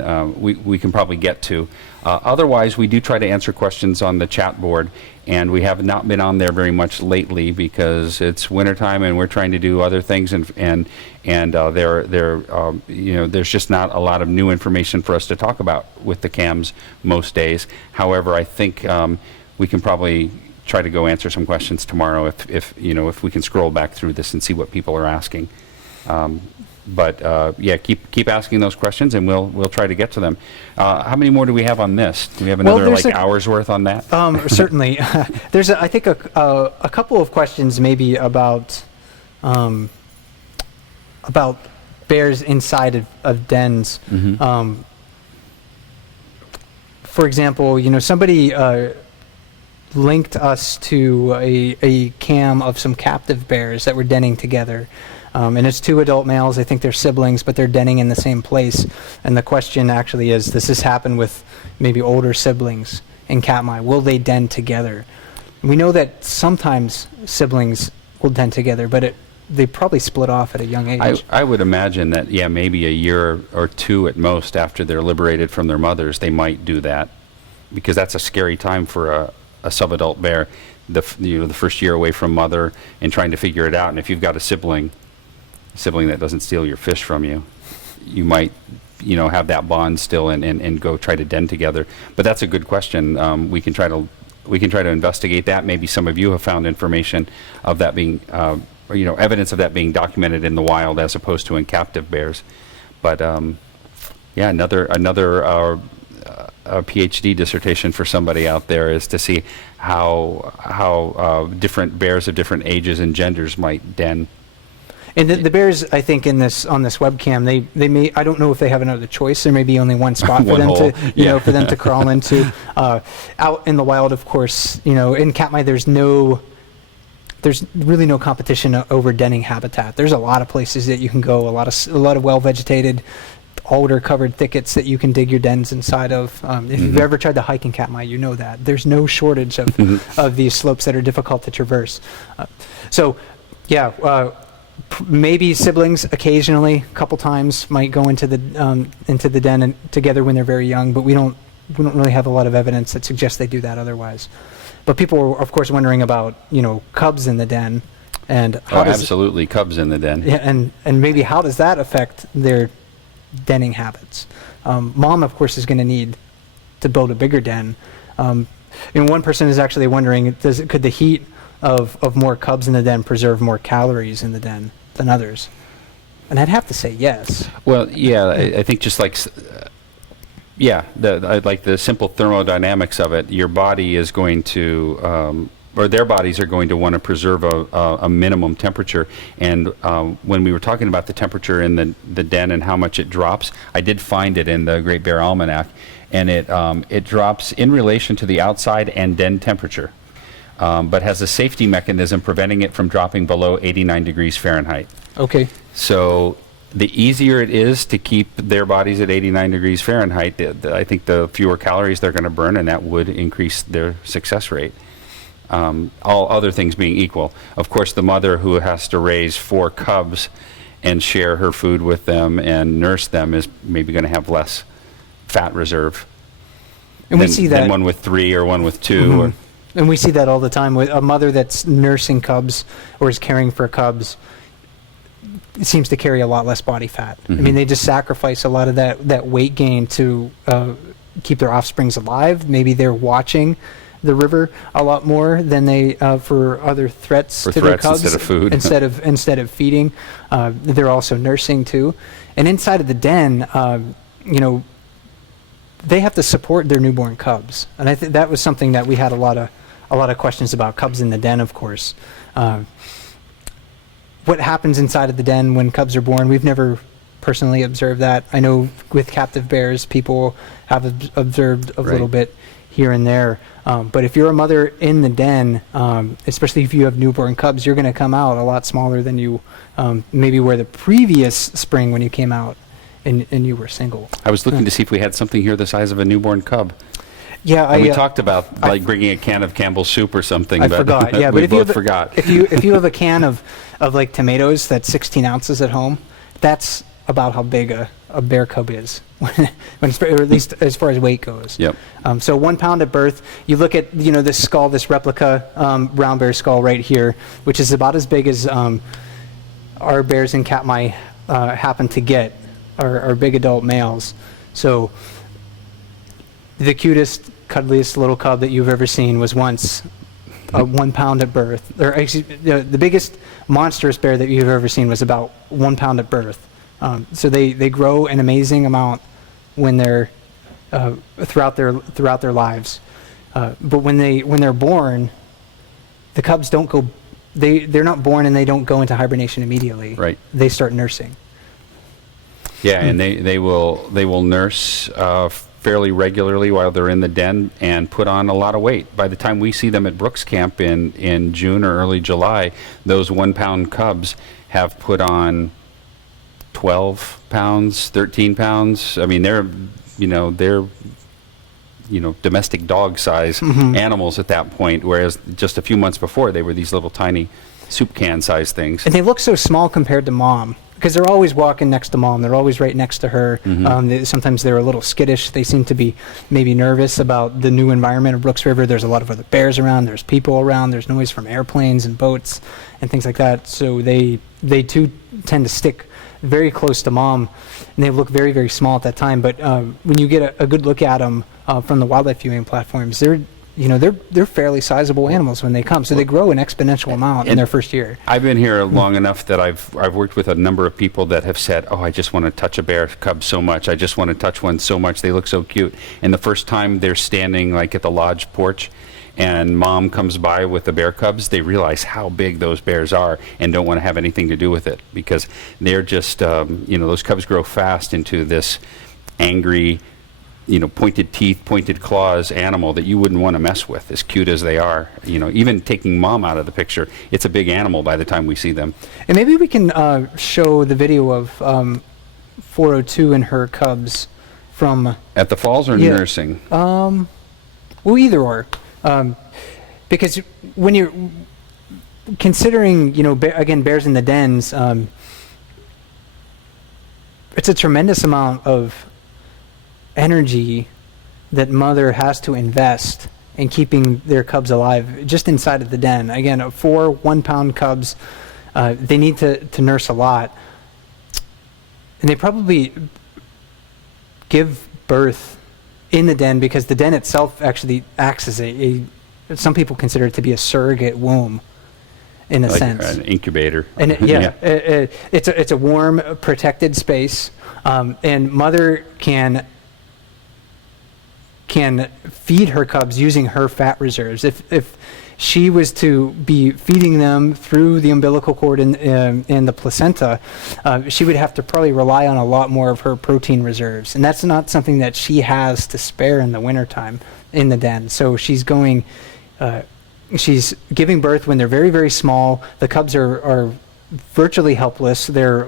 probably get to. Otherwise, we do try to answer questions on the chat board, and we have not been on there very much lately because it's wintertime and we're trying to do other things, and there's just not a lot of new information for us to talk about with the cams most days. However, I think we can probably try to go answer some questions tomorrow if we can scroll back through this and see what people are asking. Yeah, keep asking those questions, and we'll try to get to them. How many more do we have on this? Do we have another hour's worth on that? Certainly. There's, I think, a couple of questions maybe about bears inside of dens. Mm-hmm. For example, somebody linked us to a cam of some captive bears that were denning together. And it's two adult males. I think they're siblings, but they're denning in the same place. And the question actually is, does this happen with maybe older siblings in Katmai? Will they den together? We know that sometimes siblings will den together, but they probably split off at a young age. I would imagine that, yeah, maybe a year or two at most after they're liberated from their mothers, they might do that, because that's a scary time for a subadult bear, the first year away from mother and trying to figure it out. And if you've got a sibling that doesn't steal your fish from you, you might have that bond still and go try to den together. But that's a good question. We can try to investigate that. Maybe some of you have found information of that being evidence of that being documented in the wild as opposed to in captive bears. But yeah, another a PhD dissertation for somebody out there is to see how different bears of different ages and genders might den. And the bears, I think, on this webcam, they may, I don't know if they have another choice. There may be only one spot for them to for them to crawl into. Out in the wild, of course, in Katmai, there's really no competition over denning habitat. There's a lot of places that you can go, a lot of well vegetated, alder covered thickets that you can dig your dens inside of. If you've ever tried to hike in Katmai, you know that there's no shortage of these slopes that are difficult to traverse. Maybe siblings occasionally, a couple times, might go into the den and together when they're very young, but we don't really have a lot of evidence that suggests they do that otherwise. But people are, of course, wondering about cubs in the den, and absolutely, cubs in the den. Yeah, and maybe how does that affect their denning habits? Mom, of course, is going to need to build a bigger den. One person is actually wondering, could the heat of more cubs in the den preserve more calories in the den than others? And I'd have to say yes. Well, yeah, I think just like, the simple thermodynamics of it, your body is going to, or their bodies are going to want to preserve a minimum temperature. And when we were talking about the temperature in the den and how much it drops, I did find it in the Great Bear Almanac, and it drops in relation to the outside and den temperature. But has a safety mechanism preventing it from dropping below 89 degrees Fahrenheit. Okay. So the easier it is to keep their bodies at 89 degrees Fahrenheit, I think the fewer calories they're going to burn, and that would increase their success rate. All other things being equal. Of course, the mother who has to raise 4 cubs and share her food with them and nurse them is maybe going to have less fat reserve And we see that. than one with 3 or one with 2. Mhm. Or, And we see that all the time with a mother that's nursing cubs or is caring for cubs. It seems to carry a lot less body fat. I mean, they just sacrifice a lot of that weight gain to keep their offsprings alive. Maybe they're watching the river a lot more than they for other threats For to their threats cubs instead of food. instead of feeding. They're also nursing too. And inside of the den, they have to support their newborn cubs. And I think that was something that we had a lot of questions about. Cubs in the den, of course. What happens inside of the den when cubs are born? We've never personally observed that. I know with captive bears, people have observed a little bit here and there. But if you're a mother in the den, especially if you have newborn cubs, you're going to come out a lot smaller than you maybe were the previous spring when you came out and you were single. I was looking to see if we had something here the size of a newborn cub. Yeah, And we talked about bringing a can of Campbell's soup or something. I but forgot. Yeah, we but if you both have forgot. if you have a can of like tomatoes that's 16 ounces at home, that's about how big a bear cub is, or at least as far as weight goes. Yep. So 1 pound at birth. You look at this skull, this replica brown bear skull right here, which is about as big as our bears in Katmai happen to get, our big adult males. So the cutest, cuddliest little cub that you've ever seen was once 1 pound at birth. Or actually, the biggest monstrous bear that you've ever seen was about 1 pound at birth. So they grow an amazing amount when they're throughout their lives. But when they're born, the cubs don't go. They're not born and they don't go into hibernation immediately. Right. They start nursing. Yeah, and they will nurse fairly regularly while they're in the den and put on a lot of weight. By the time we see them at Brooks Camp in June or early July, those 1 pound cubs have put on 12 pounds, 13 pounds. I mean, they're domestic dog size animals at that point, whereas just a few months before they were these little tiny soup can size things. And they look so small compared to mom, because they're always walking next to mom. They're always right next to her. Sometimes they're a little skittish. They seem to be maybe nervous about the new environment of Brooks River. There's a lot of other bears around. There's people around. There's noise from airplanes and boats and things like that. So they too tend to stick very close to mom, and they look very, very small at that time. But when you get a good look at them from the wildlife viewing platforms, they're fairly sizable animals when they come. So they grow an exponential amount in their first year. I've been here long enough that I've worked with a number of people that have said, "Oh, I just want to touch a bear cub so much. I just want to touch one so much. They look so cute." And the first time they're standing like at the lodge porch, and mom comes by with the bear cubs, they realize how big those bears are and don't want to have anything to do with it, because they're just those cubs grow fast into this angry, pointed teeth, pointed claws animal that you wouldn't want to mess with, as cute as they are. Even taking mom out of the picture, it's a big animal by the time we see them. And maybe we can show the video of 402 and her cubs from At the falls or nursing? Well, either or. Because when you're considering, again, bears in the dens, it's a tremendous amount of energy that mother has to invest in keeping their cubs alive just inside of the den. Again, 4 1-pound cubs, they need to nurse a lot. And they probably give birth in the den, because the den itself actually acts as some people consider it to be a surrogate womb, in a sense. An incubator. And it's a warm, protected space, and mother can feed her cubs using her fat reserves. If she was to be feeding them through the umbilical cord and the placenta, she would have to probably rely on a lot more of her protein reserves. And that's not something that she has to spare in the wintertime in the den. So she's giving birth when they're very, very small. The cubs are virtually helpless. They're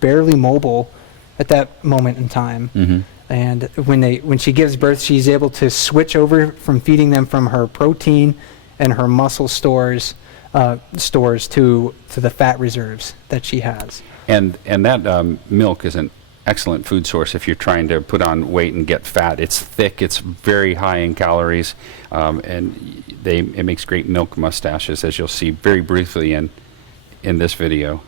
barely mobile at that moment in time. Mm-hmm. And when she gives birth, she's able to switch over from feeding them from her protein and her muscle stores to the fat reserves that she has. And that milk is an excellent food source if you're trying to put on weight and get fat. It's thick, it's very high in calories, and it makes great milk mustaches, as you'll see very briefly in this video.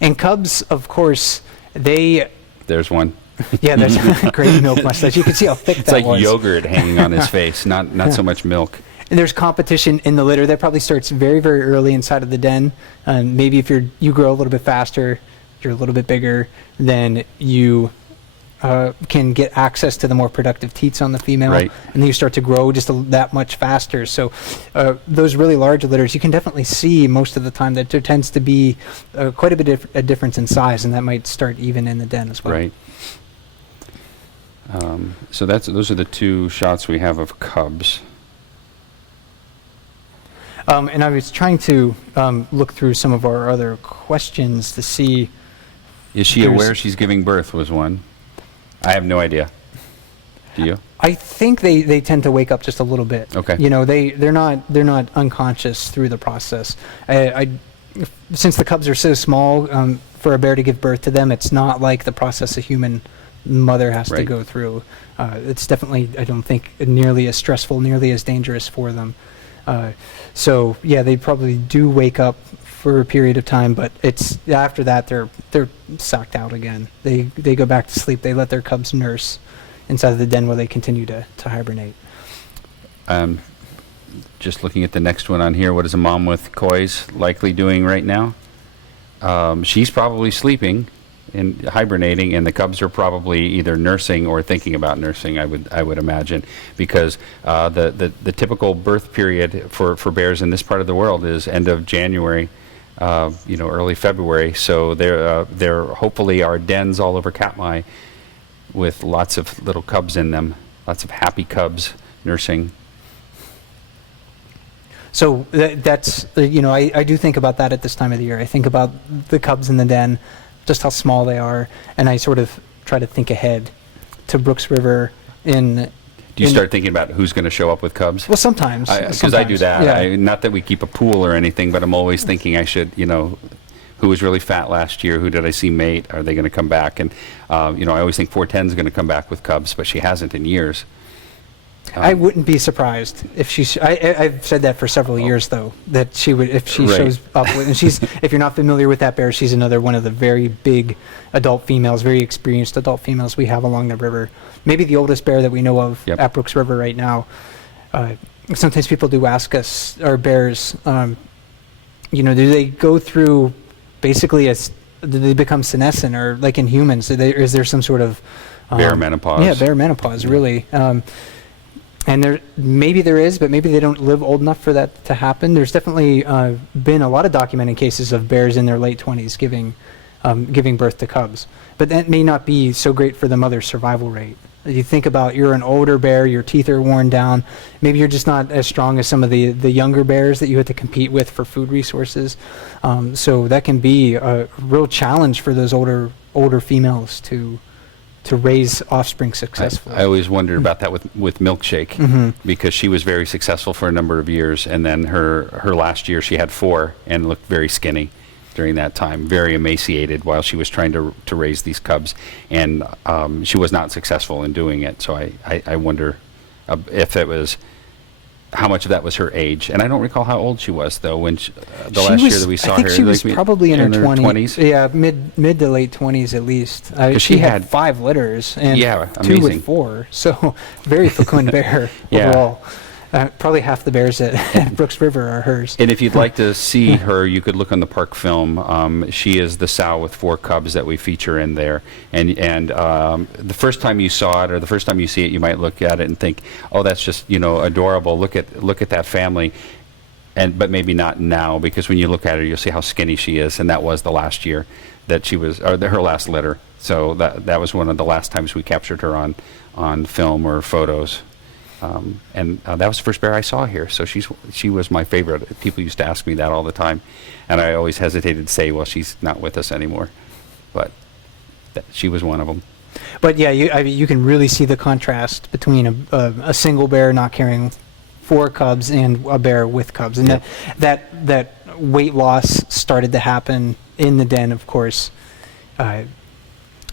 And cubs, of course, There's one. yeah, there's a great milk mustache. You can see how thick It's that like was. yogurt hanging on his face, not so much milk. And there's competition in the litter. That probably starts very, very early inside of the den. Maybe if you grow a little bit faster, you're a little bit bigger, then you can get access to the more productive teats on the female. Right. And then you start to grow just that much faster. So those really large litters, you can definitely see most of the time that there tends to be quite a bit of a difference in size, and that might start even in the den as well. Right. So those are the two shots we have of cubs. And I was trying to look through some of our other questions to see. Is she aware she's giving birth was one. I have no idea. Do you? I think they tend to wake up just a little bit. Okay. You know, they're not unconscious through the process. Since the cubs are so small, for a bear to give birth to them, it's not like the process a human mother has to Right. go through. It's definitely, I don't think, nearly as stressful, nearly as dangerous for them. So yeah, they probably do wake up for a period of time, but it's after that they're sucked out again. They go back to sleep. They let their cubs nurse inside of the den while they continue to hibernate. Just looking at the next one on here, what is a mom with coys likely doing right now? She's probably sleeping and hibernating, and the cubs are probably either nursing or thinking about nursing, I would imagine, because the typical birth period for bears in this part of the world is end of January, early February. So there hopefully are dens all over Katmai with lots of little cubs in them, lots of happy cubs nursing. So that's, I do think about that at this time of the year. I think about the cubs in the den, just how small they are, and I sort of try to think ahead to Brooks River Do you start thinking about who's going to show up with cubs? Well, sometimes. Because I do that. Yeah. Not that we keep a pool or anything, but I'm always thinking I should, who was really fat last year? Who did I see mate? Are they going to come back? And, I always think 410 is going to come back with cubs, but she hasn't in years. I wouldn't be surprised if she. I've said that for several years, though, that she would if she Right. shows up. And if you're not familiar with that bear, she's another one of the very big adult females, very experienced adult females we have along the river. Maybe the oldest bear that we know of Yep. at Brooks River right now. Sometimes people do ask us, our bears, do they go through basically do they become senescent, or like in humans? Is there some sort of Bear menopause. Yeah, bear menopause, really. And maybe there is, but maybe they don't live old enough for that to happen. There's definitely been a lot of documented cases of bears in their late 20s giving birth to cubs. But that may not be so great for the mother's survival rate. You think about, you're an older bear, your teeth are worn down. Maybe you're just not as strong as some of the younger bears that you have to compete with for food resources. So that can be a real challenge for those older females to raise offspring successfully. I always wondered about that with Milkshake, because she was very successful for a number of years, and then her last year she had 4 and looked very skinny during that time, very emaciated while she was trying to raise these cubs, and she was not successful in doing it. So I wonder if it was, how much of that was her age. And I don't recall how old she was, though, when the last year that we saw her. I think she was probably in her 20s. 20s? Yeah, mid to late 20s at least. she had 5 litters and Yeah, 2 amazing. with 4. So very fecund bear Yeah. overall. Probably half the bears at Brooks River are hers. And if you'd like to see her, you could look on the park film. She is the sow with 4 cubs that we feature in there. And the first time you saw it, or the first time you see it, you might look at it and think, "Oh, that's just adorable. Look at that family." But maybe not now, because when you look at her, you'll see how skinny she is. And that was the last year that she was, or her last litter. So that was one of the last times we captured her on film or photos. That was the first bear I saw here. So she was my favorite. People used to ask me that all the time, and I always hesitated to say, well, she's not with us anymore, but she was one of them. But yeah, you can really see the contrast between a single bear not carrying 4 cubs and a bear with cubs, and that weight loss started to happen in the den. Of course,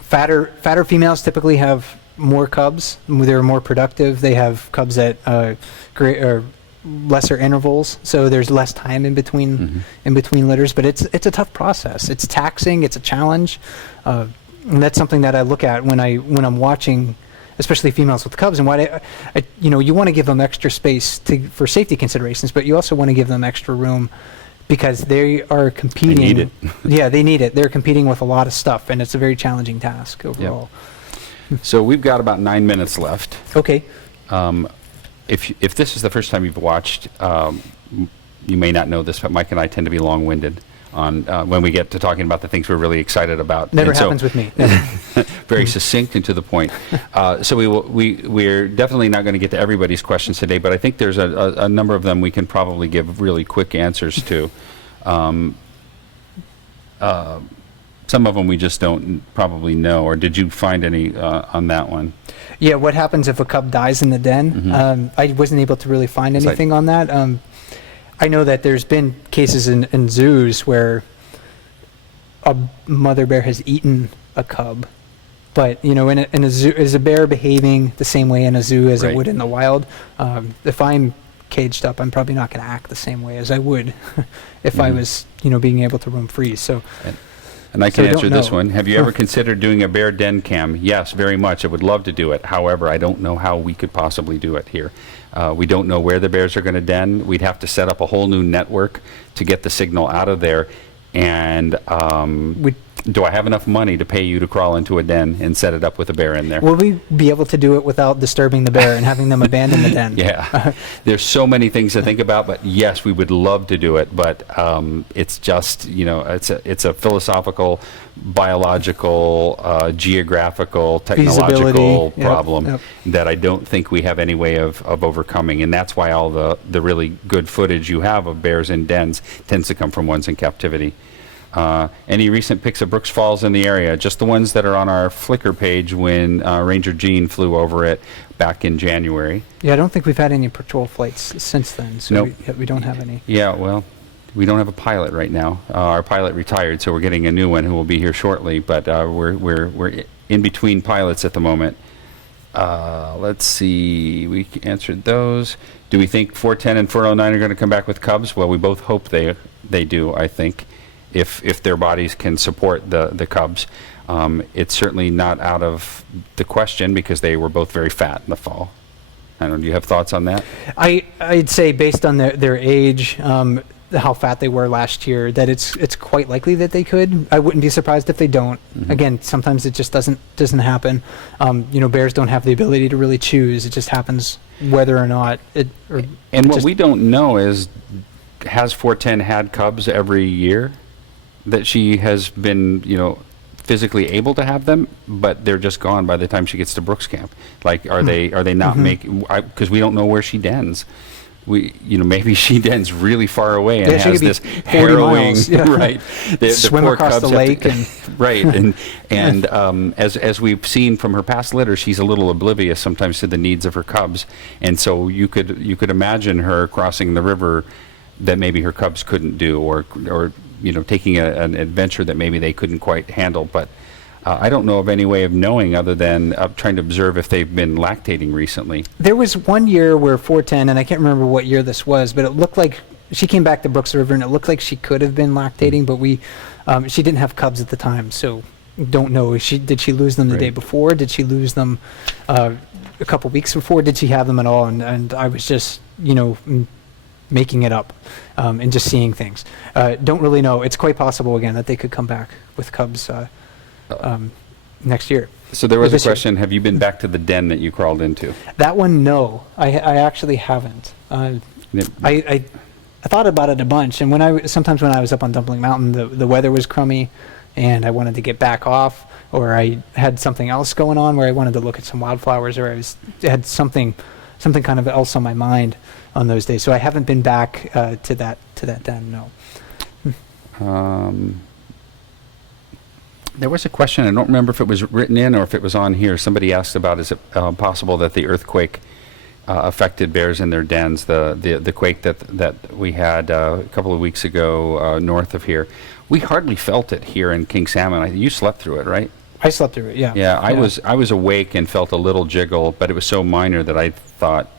fatter females typically have more cubs. They're more productive. They have cubs at or lesser intervals, so there's less time in between litters. But it's a tough process. It's taxing. It's a challenge. And that's something that I look at when I'm watching, especially females with cubs, and why you want to give them extra space for safety considerations, but you also want to give them extra room because they are competing. They need it. Yeah, they need it. They're competing with a lot of stuff, and it's a very challenging task overall. Yep. So we've got about 9 minutes left. Okay. If this is the first time you've watched, you may not know this, but Mike and I tend to be long-winded on when we get to talking about the things we're really excited about. Never happens with me. Very succinct and to the point. So we're definitely not going to get to everybody's questions today, but I think there's a number of them we can probably give really quick answers to. Some of them we just don't probably know. Or did you find any on that one? Yeah, what happens if a cub dies in the den? I wasn't able to really find anything on that. I know that there's been cases in zoos where a mother bear has eaten a cub, but in a zoo, is a bear behaving the same way in a zoo as it would in the wild? If I'm caged up, I'm probably not going to act the same way as I would if I was being able to roam free. So. And I can answer this one. Have you ever considered doing a bear den cam? Yes, very much. I would love to do it. However, I don't know how we could possibly do it here. We don't know where the bears are going to den. We'd have to set up a whole new network to get the signal out of there. And do I have enough money to pay you to crawl into a den and set it up with a bear in there? Will we be able to do it without disturbing the bear and having them abandon the den? Yeah. There's so many things to think about, but yes, we would love to do it. But it's just, it's a philosophical, biological, geographical, technological problem that I don't think we have any way of overcoming. And that's why all the really good footage you have of bears in dens tends to come from ones in captivity. Any recent pics of Brooks Falls in the area? Just the ones that are on our Flickr page when Ranger Gene flew over it back in January. Yeah, I don't think we've had any patrol flights since then, so Nope. we don't have any. Yeah, well, we don't have a pilot right now. Our pilot retired, so we're getting a new one who will be here shortly, but we're in between pilots at the moment. Let's see, we answered those. Do we think 410 and 409 are going to come back with cubs? Well, we both hope they do, I think. If their bodies can support the cubs. It's certainly not out of the question because they were both very fat in the fall. I don't know, do you have thoughts on that? I'd say based on their age, how fat they were last year, that it's quite likely that they could. I wouldn't be surprised if they don't. Again, sometimes it just doesn't happen. Bears don't have the ability to really choose. It just happens whether or not what we don't know is, has 410 had cubs every year? That she has been, physically able to have them, but they're just gone by the time she gets to Brooks Camp. Like, are they not making? Because we don't know where she dens. Maybe she dens really far away and has this harrowing, right? Swim across the lake right, and as we've seen from her past litter, she's a little oblivious sometimes to the needs of her cubs, and so you could imagine her crossing the river that maybe her cubs couldn't do, or taking an adventure that maybe they couldn't quite handle. But I don't know of any way of knowing other than trying to observe if they've been lactating recently. There was one year where 410, and I can't remember what year this was, but it looked like she came back to Brooks River, and it looked like she could have been lactating, but she didn't have cubs at the time, so don't know. Did she lose them the day before? Did she lose them a couple weeks before? Did she have them at all? And I was just, making it up and just seeing things. Don't really know. It's quite possible, again, that they could come back with cubs next year. So there was a question, have you been back to the den that you crawled into? That one, no. I actually haven't. I thought about it a bunch, and sometimes when I was up on Dumpling Mountain, the weather was crummy, and I wanted to get back off, or I had something else going on where I wanted to look at some wildflowers, or I had something something kind of else on my mind on those days. So I haven't been back to that den. No. There was a question, I don't remember if it was written in or if it was on here. Somebody asked about, is it possible that the earthquake affected bears in their dens, the quake that we had a couple of weeks ago north of here. We hardly felt it here in King Salmon. You slept through it, right? I slept through it, yeah. Yeah, I was awake and felt a little jiggle, but it was so minor that I thought,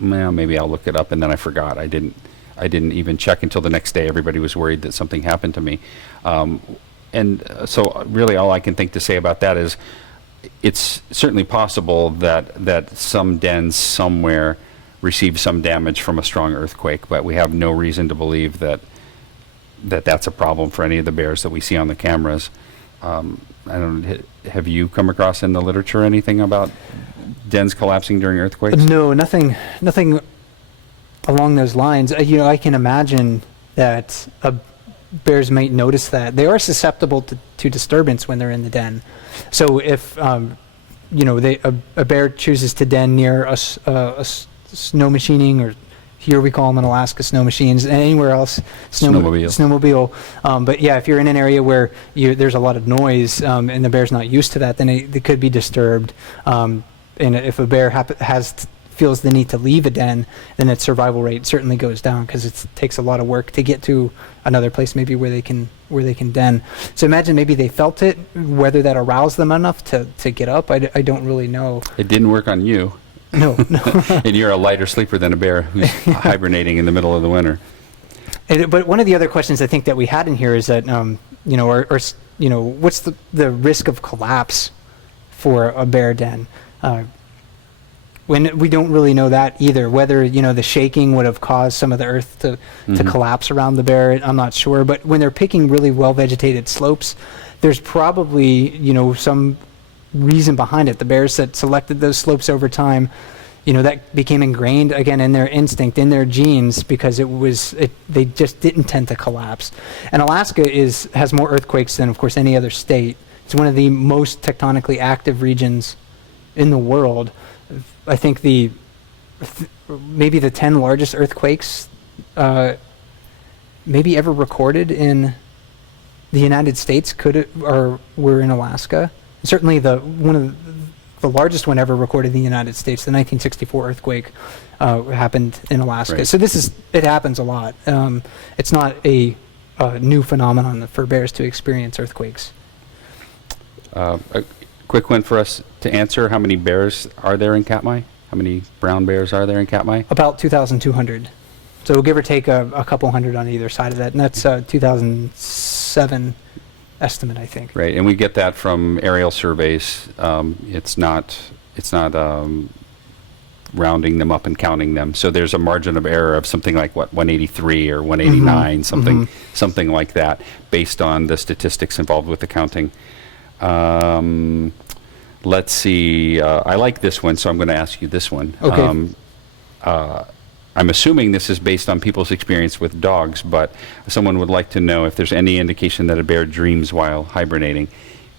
well, maybe I'll look it up, and then I forgot. I didn't even check until the next day. Everybody was worried that something happened to me. So really all I can think to say about that is it's certainly possible that some dens somewhere received some damage from a strong earthquake, but we have no reason to believe that's a problem for any of the bears that we see on the cameras. I don't. Have you come across in the literature anything about dens collapsing during earthquakes? No, nothing along those lines. I can imagine that bears might notice that. They are susceptible to disturbance when they're in the den. So if a bear chooses to den near a snow machining, or here we call them in Alaska snow machines, and anywhere else snowmobile. But yeah, if you're in an area where there's a lot of noise and the bear's not used to that, then they could be disturbed. And if a bear feels the need to leave a den, then its survival rate certainly goes down, because it takes a lot of work to get to another place maybe where they can den. So imagine maybe they felt it, whether that aroused them enough to get up. I don't really know. It didn't work on you. No. And you're a lighter sleeper than a bear who's hibernating in the middle of the winter. But one of the other questions I think that we had in here is that, what's the risk of collapse for a bear den? When we don't really know that either, whether the shaking would have caused some of the earth to collapse around the bear, I'm not sure. But when they're picking really well vegetated slopes, there's probably some reason behind it. The bears that selected those slopes over time, that became ingrained again in their instinct, in their genes, because they just didn't tend to collapse. And Alaska has more earthquakes than, of course, any other state. It's one of the most tectonically active regions in the world. I think maybe the 10 largest earthquakes maybe ever recorded in the United States were in Alaska. Certainly one of the largest one ever recorded in the United States, the 1964 earthquake, happened in Alaska. Right. So it happens a lot. It's not a new phenomenon for bears to experience earthquakes. A quick one for us to answer. How many bears are there in Katmai? How many brown bears are there in Katmai? About 2,200. So give or take a couple hundred on either side of that. And that's 2007 estimate, I think. Right, and we get that from aerial surveys. It's not rounding them up and counting them. So there's a margin of error of something like 183 or 189, something like that, based on the statistics involved with the counting. Let's see. I like this one, so I'm going to ask you this one. Okay. I'm assuming this is based on people's experience with dogs, but someone would like to know if there's any indication that a bear dreams while hibernating,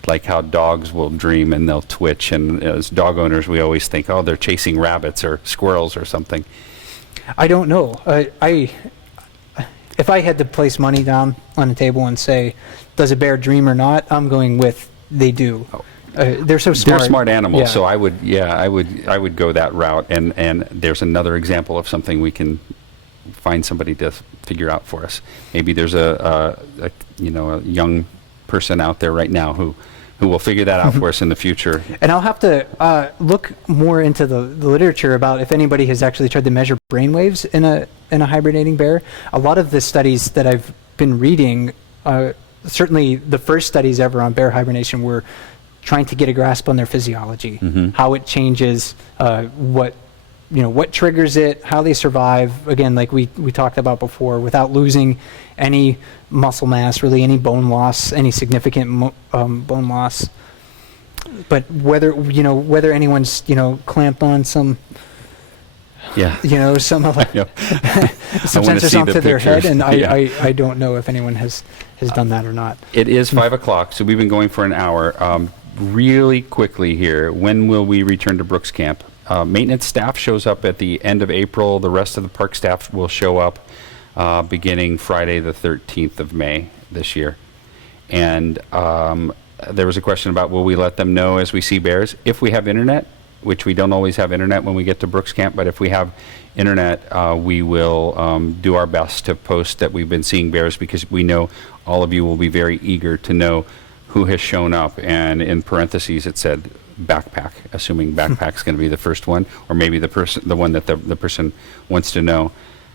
like how dogs will dream and they'll twitch. And as dog owners, we always think, oh, they're chasing rabbits or squirrels or something. I don't know. If I had to place money down on the table and say, does a bear dream or not, I'm going with they do. Oh. They're so smart. They're smart animals, Yeah. so I would go that route. And there's another example of something we can find somebody to figure out for us. Maybe there's a young person out there right now who will figure that out for us in the future. And I'll have to look more into the literature about if anybody has actually tried to measure brainwaves in a hibernating bear. A lot of the studies that I've been reading, certainly the first studies ever on bear hibernation, were trying to get a grasp on their physiology, how it changes, what triggers it, how they survive. Again, like we talked about before, without losing any muscle mass, really any bone loss, any significant bone loss. But whether anyone's clamped on some some sensors onto their head, and I don't know if anyone has done that or not. It is 5 o'clock, so we've been going for an hour. Really quickly here, when will we return to Brooks Camp? maintenance staff shows up at the end of April. The rest of the park staff will show up beginning Friday the 13th of May this year. And there was a question about, will we let them know as we see bears? If we have internet, which we don't always have internet when we get to Brooks Camp, but if we have internet, we will do our best to post that we've been seeing bears, because we know all of you will be very eager to know who has shown up. And in parentheses it said backpack, assuming backpack's going to be the first one, or maybe the one that the person wants to know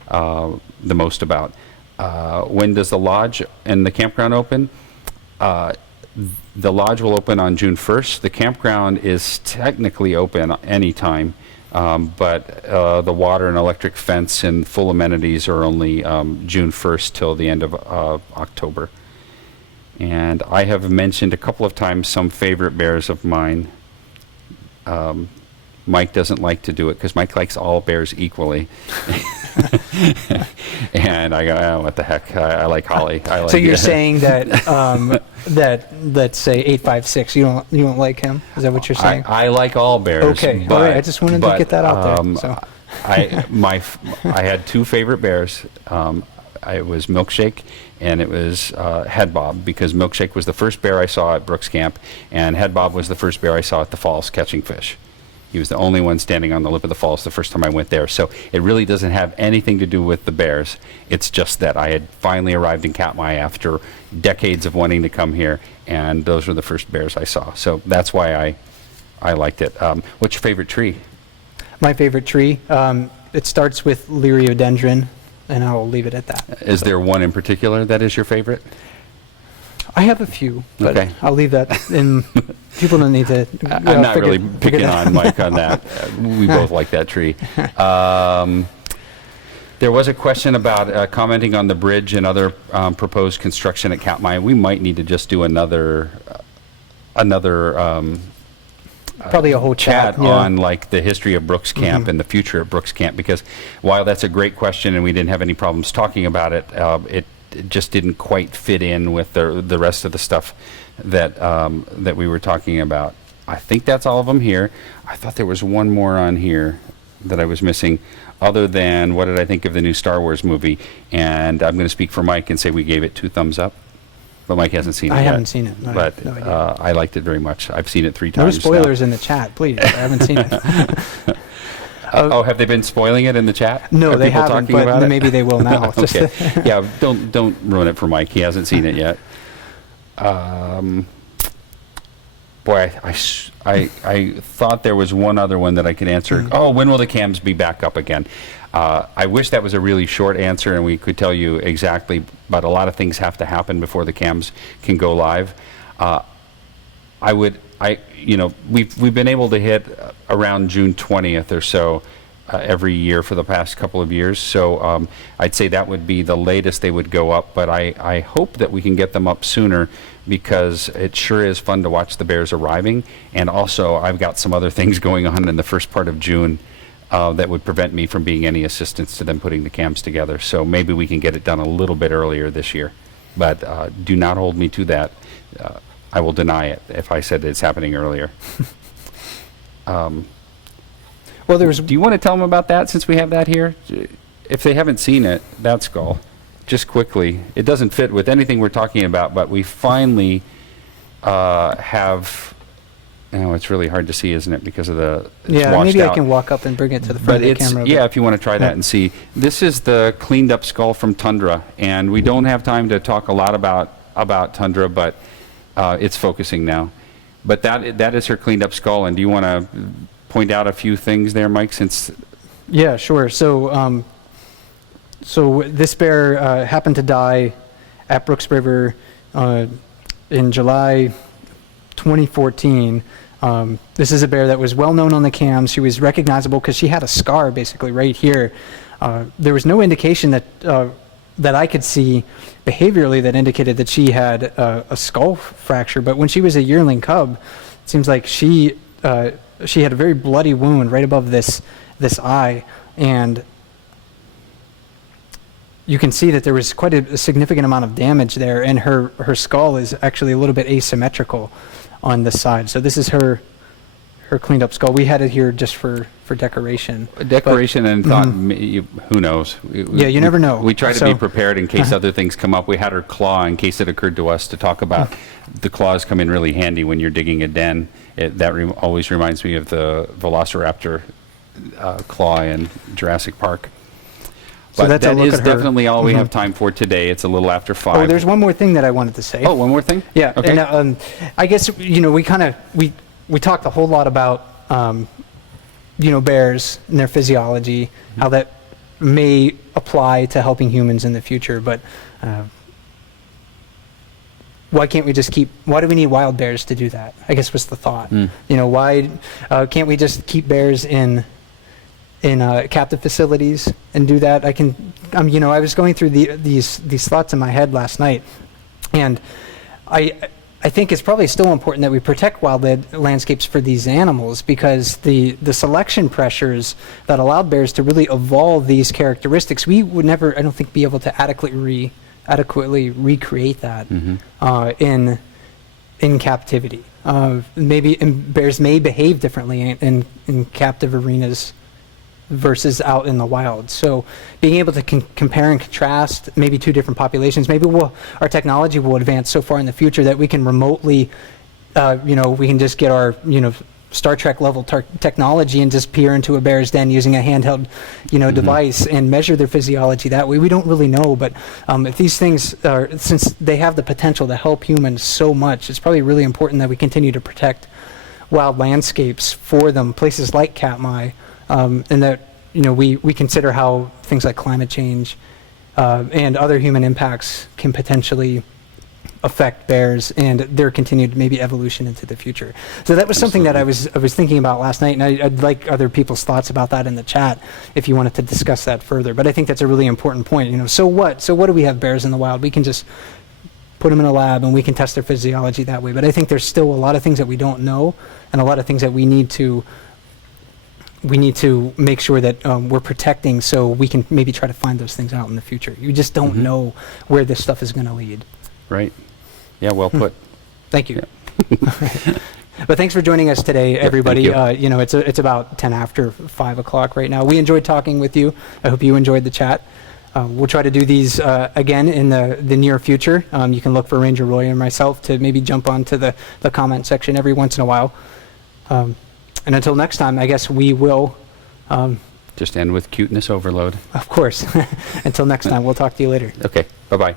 the most about. When does the lodge and the campground open? The lodge will open on June 1st. The campground is technically open anytime, but the water and electric fence and full amenities are only June 1st till the end of October. And I have mentioned a couple of times some favorite bears of mine. Mike doesn't like to do it because Mike likes all bears equally. And I go, oh, what the heck? I like Holly. I like So you're saying that that, let's say 856, you don't like him? Is that what you're saying? I like all bears. Okay, all right. I just wanted to get that out there. So. I had two favorite bears. It was Milkshake and it was Head Bob, because Milkshake was the first bear I saw at Brooks Camp, and Head Bob was the first bear I saw at the falls catching fish. He was the only one standing on the lip of the falls the first time I went there. So it really doesn't have anything to do with the bears. It's just that I had finally arrived in Katmai after decades of wanting to come here, and those were the first bears I saw. So that's why I liked it. What's your favorite tree? My favorite tree, it starts with Liriodendron, and I will leave it at that. Is there one in particular that is your favorite? I have a few, but Okay. I'll leave that in. People don't need to. I'm not really picking on Mike on that. We both like that tree. There was a question about commenting on the bridge and other proposed construction at Katmai. We might need to just do another probably a whole chat on like the history of Brooks Camp and the future of Brooks Camp, because while that's a great question and we didn't have any problems talking about it, it just didn't quite fit in with the rest of the stuff that that we were talking about. I think that's all of them here. I thought there was one more on here that I was missing, other than what did I think of the new Star Wars movie? And I'm going to speak for Mike and say we gave it 2 thumbs up. But Mike hasn't seen it yet. I haven't seen it. No, but no idea. I liked it very much. I've seen it 3 No times. spoilers in the chat, please. I haven't seen it. Oh, have they been spoiling it in the chat? No, Are they people haven't, talking but about it? maybe they will now. Okay. Yeah, don't ruin it for Mike. He hasn't seen it yet. Boy, I thought there was one other one that I could answer. Oh, when will the cams be back up again? I wish that was a really short answer and we could tell you exactly, but a lot of things have to happen before the cams can go live. We've been able to hit around June 20th or so every year for the past couple of years. So I'd say that would be the latest they would go up, but I hope that we can get them up sooner, because it sure is fun to watch the bears arriving. And also I've got some other things going on in the first part of June that would prevent me from being any assistance to them putting the cams together. So maybe we can get it done a little bit earlier this year, but do not hold me to that. I will deny it if I said it's happening earlier. Well, Do you want to tell them about that, since we have that here? If they haven't seen it, that skull, just quickly. It doesn't fit with anything we're talking about, but we finally have... Oh, it's really hard to see, isn't it, because of the... Yeah, maybe out. I can walk up and bring it to the front of the camera. Yeah, if you want to try that and see. This is the cleaned up skull from Tundra, and we don't have time to talk a lot about Tundra, but it's focusing now. But that is her cleaned up skull, and do you want to point out a few things there, Mike, since... Yeah, sure. So this bear happened to die at Brooks River in July 2014. This is a bear that was well known on the cams. She was recognizable because she had a scar basically right here. There was no indication that I could see behaviorally that indicated that she had a skull fracture, but when she was a yearling cub, it seems like she had a very bloody wound right above this eye, and you can see that there was quite a significant amount of damage there, and her skull is actually a little bit asymmetrical on this side. So this is her her cleaned up skull. We had it here just for decoration. Decoration and thought, who knows? Yeah, you never know. We try to So- be prepared in case other things come up. We had her claw in case it occurred to us to talk about. The claws come in really handy when you're digging a den. That always reminds me of the Velociraptor claw in Jurassic Park. So But that's a that look is at her. definitely all we have time for today. It's a little after 5. Oh, there's one more thing that I wanted to say. Oh, one more thing? Yeah, Okay. and I guess we talked a whole lot about bears and their physiology, how that may apply to helping humans in the future. But why can't we just keep? Why do we need wild bears to do that? I guess was the thought. Why can't we just keep bears in captive facilities and do that? I was going through these thoughts in my head last night, and I think it's probably still important that we protect wildland landscapes for these animals, because the selection pressures that allowed bears to really evolve these characteristics, we would never, I don't think, be able to adequately recreate that in captivity. Bears may behave differently in captive arenas versus out in the wild. So being able to compare and contrast maybe two different populations, maybe our technology will advance so far in the future that we can remotely, we can just get our, Star Trek level technology and just peer into a bear's den using a handheld, device and measure their physiology that way. We don't really know, but if these things since they have the potential to help humans so much, it's probably really important that we continue to protect wild landscapes for them, places like Katmai, and that we consider how things like climate change and other human impacts can potentially affect bears and their continued maybe evolution into the future. So that was something that I was thinking about last night, and I'd like other people's thoughts about that in the chat if you wanted to discuss that further. But I think that's a really important point. So what do we have bears in the wild? We can just put them in a lab and we can test their physiology that way. But I think there's still a lot of things that we don't know, and a lot of things that we need to make sure that we're protecting, so we can maybe try to find those things out in the future. You just don't know where this stuff is going to lead. Right. Yeah, well put. Thank you. Yeah. But thanks for joining us today, everybody. thank you. It's about 10 after 5 o'clock right now. We enjoyed talking with you. I hope you enjoyed the chat. We'll try to do these again in the near future. You can look for Ranger Roy and myself to maybe jump onto the comment section every once in a while. And until next time, I guess we will... Just end with cuteness overload. Of course. Until next time, we'll talk to you later. Okay, bye-bye.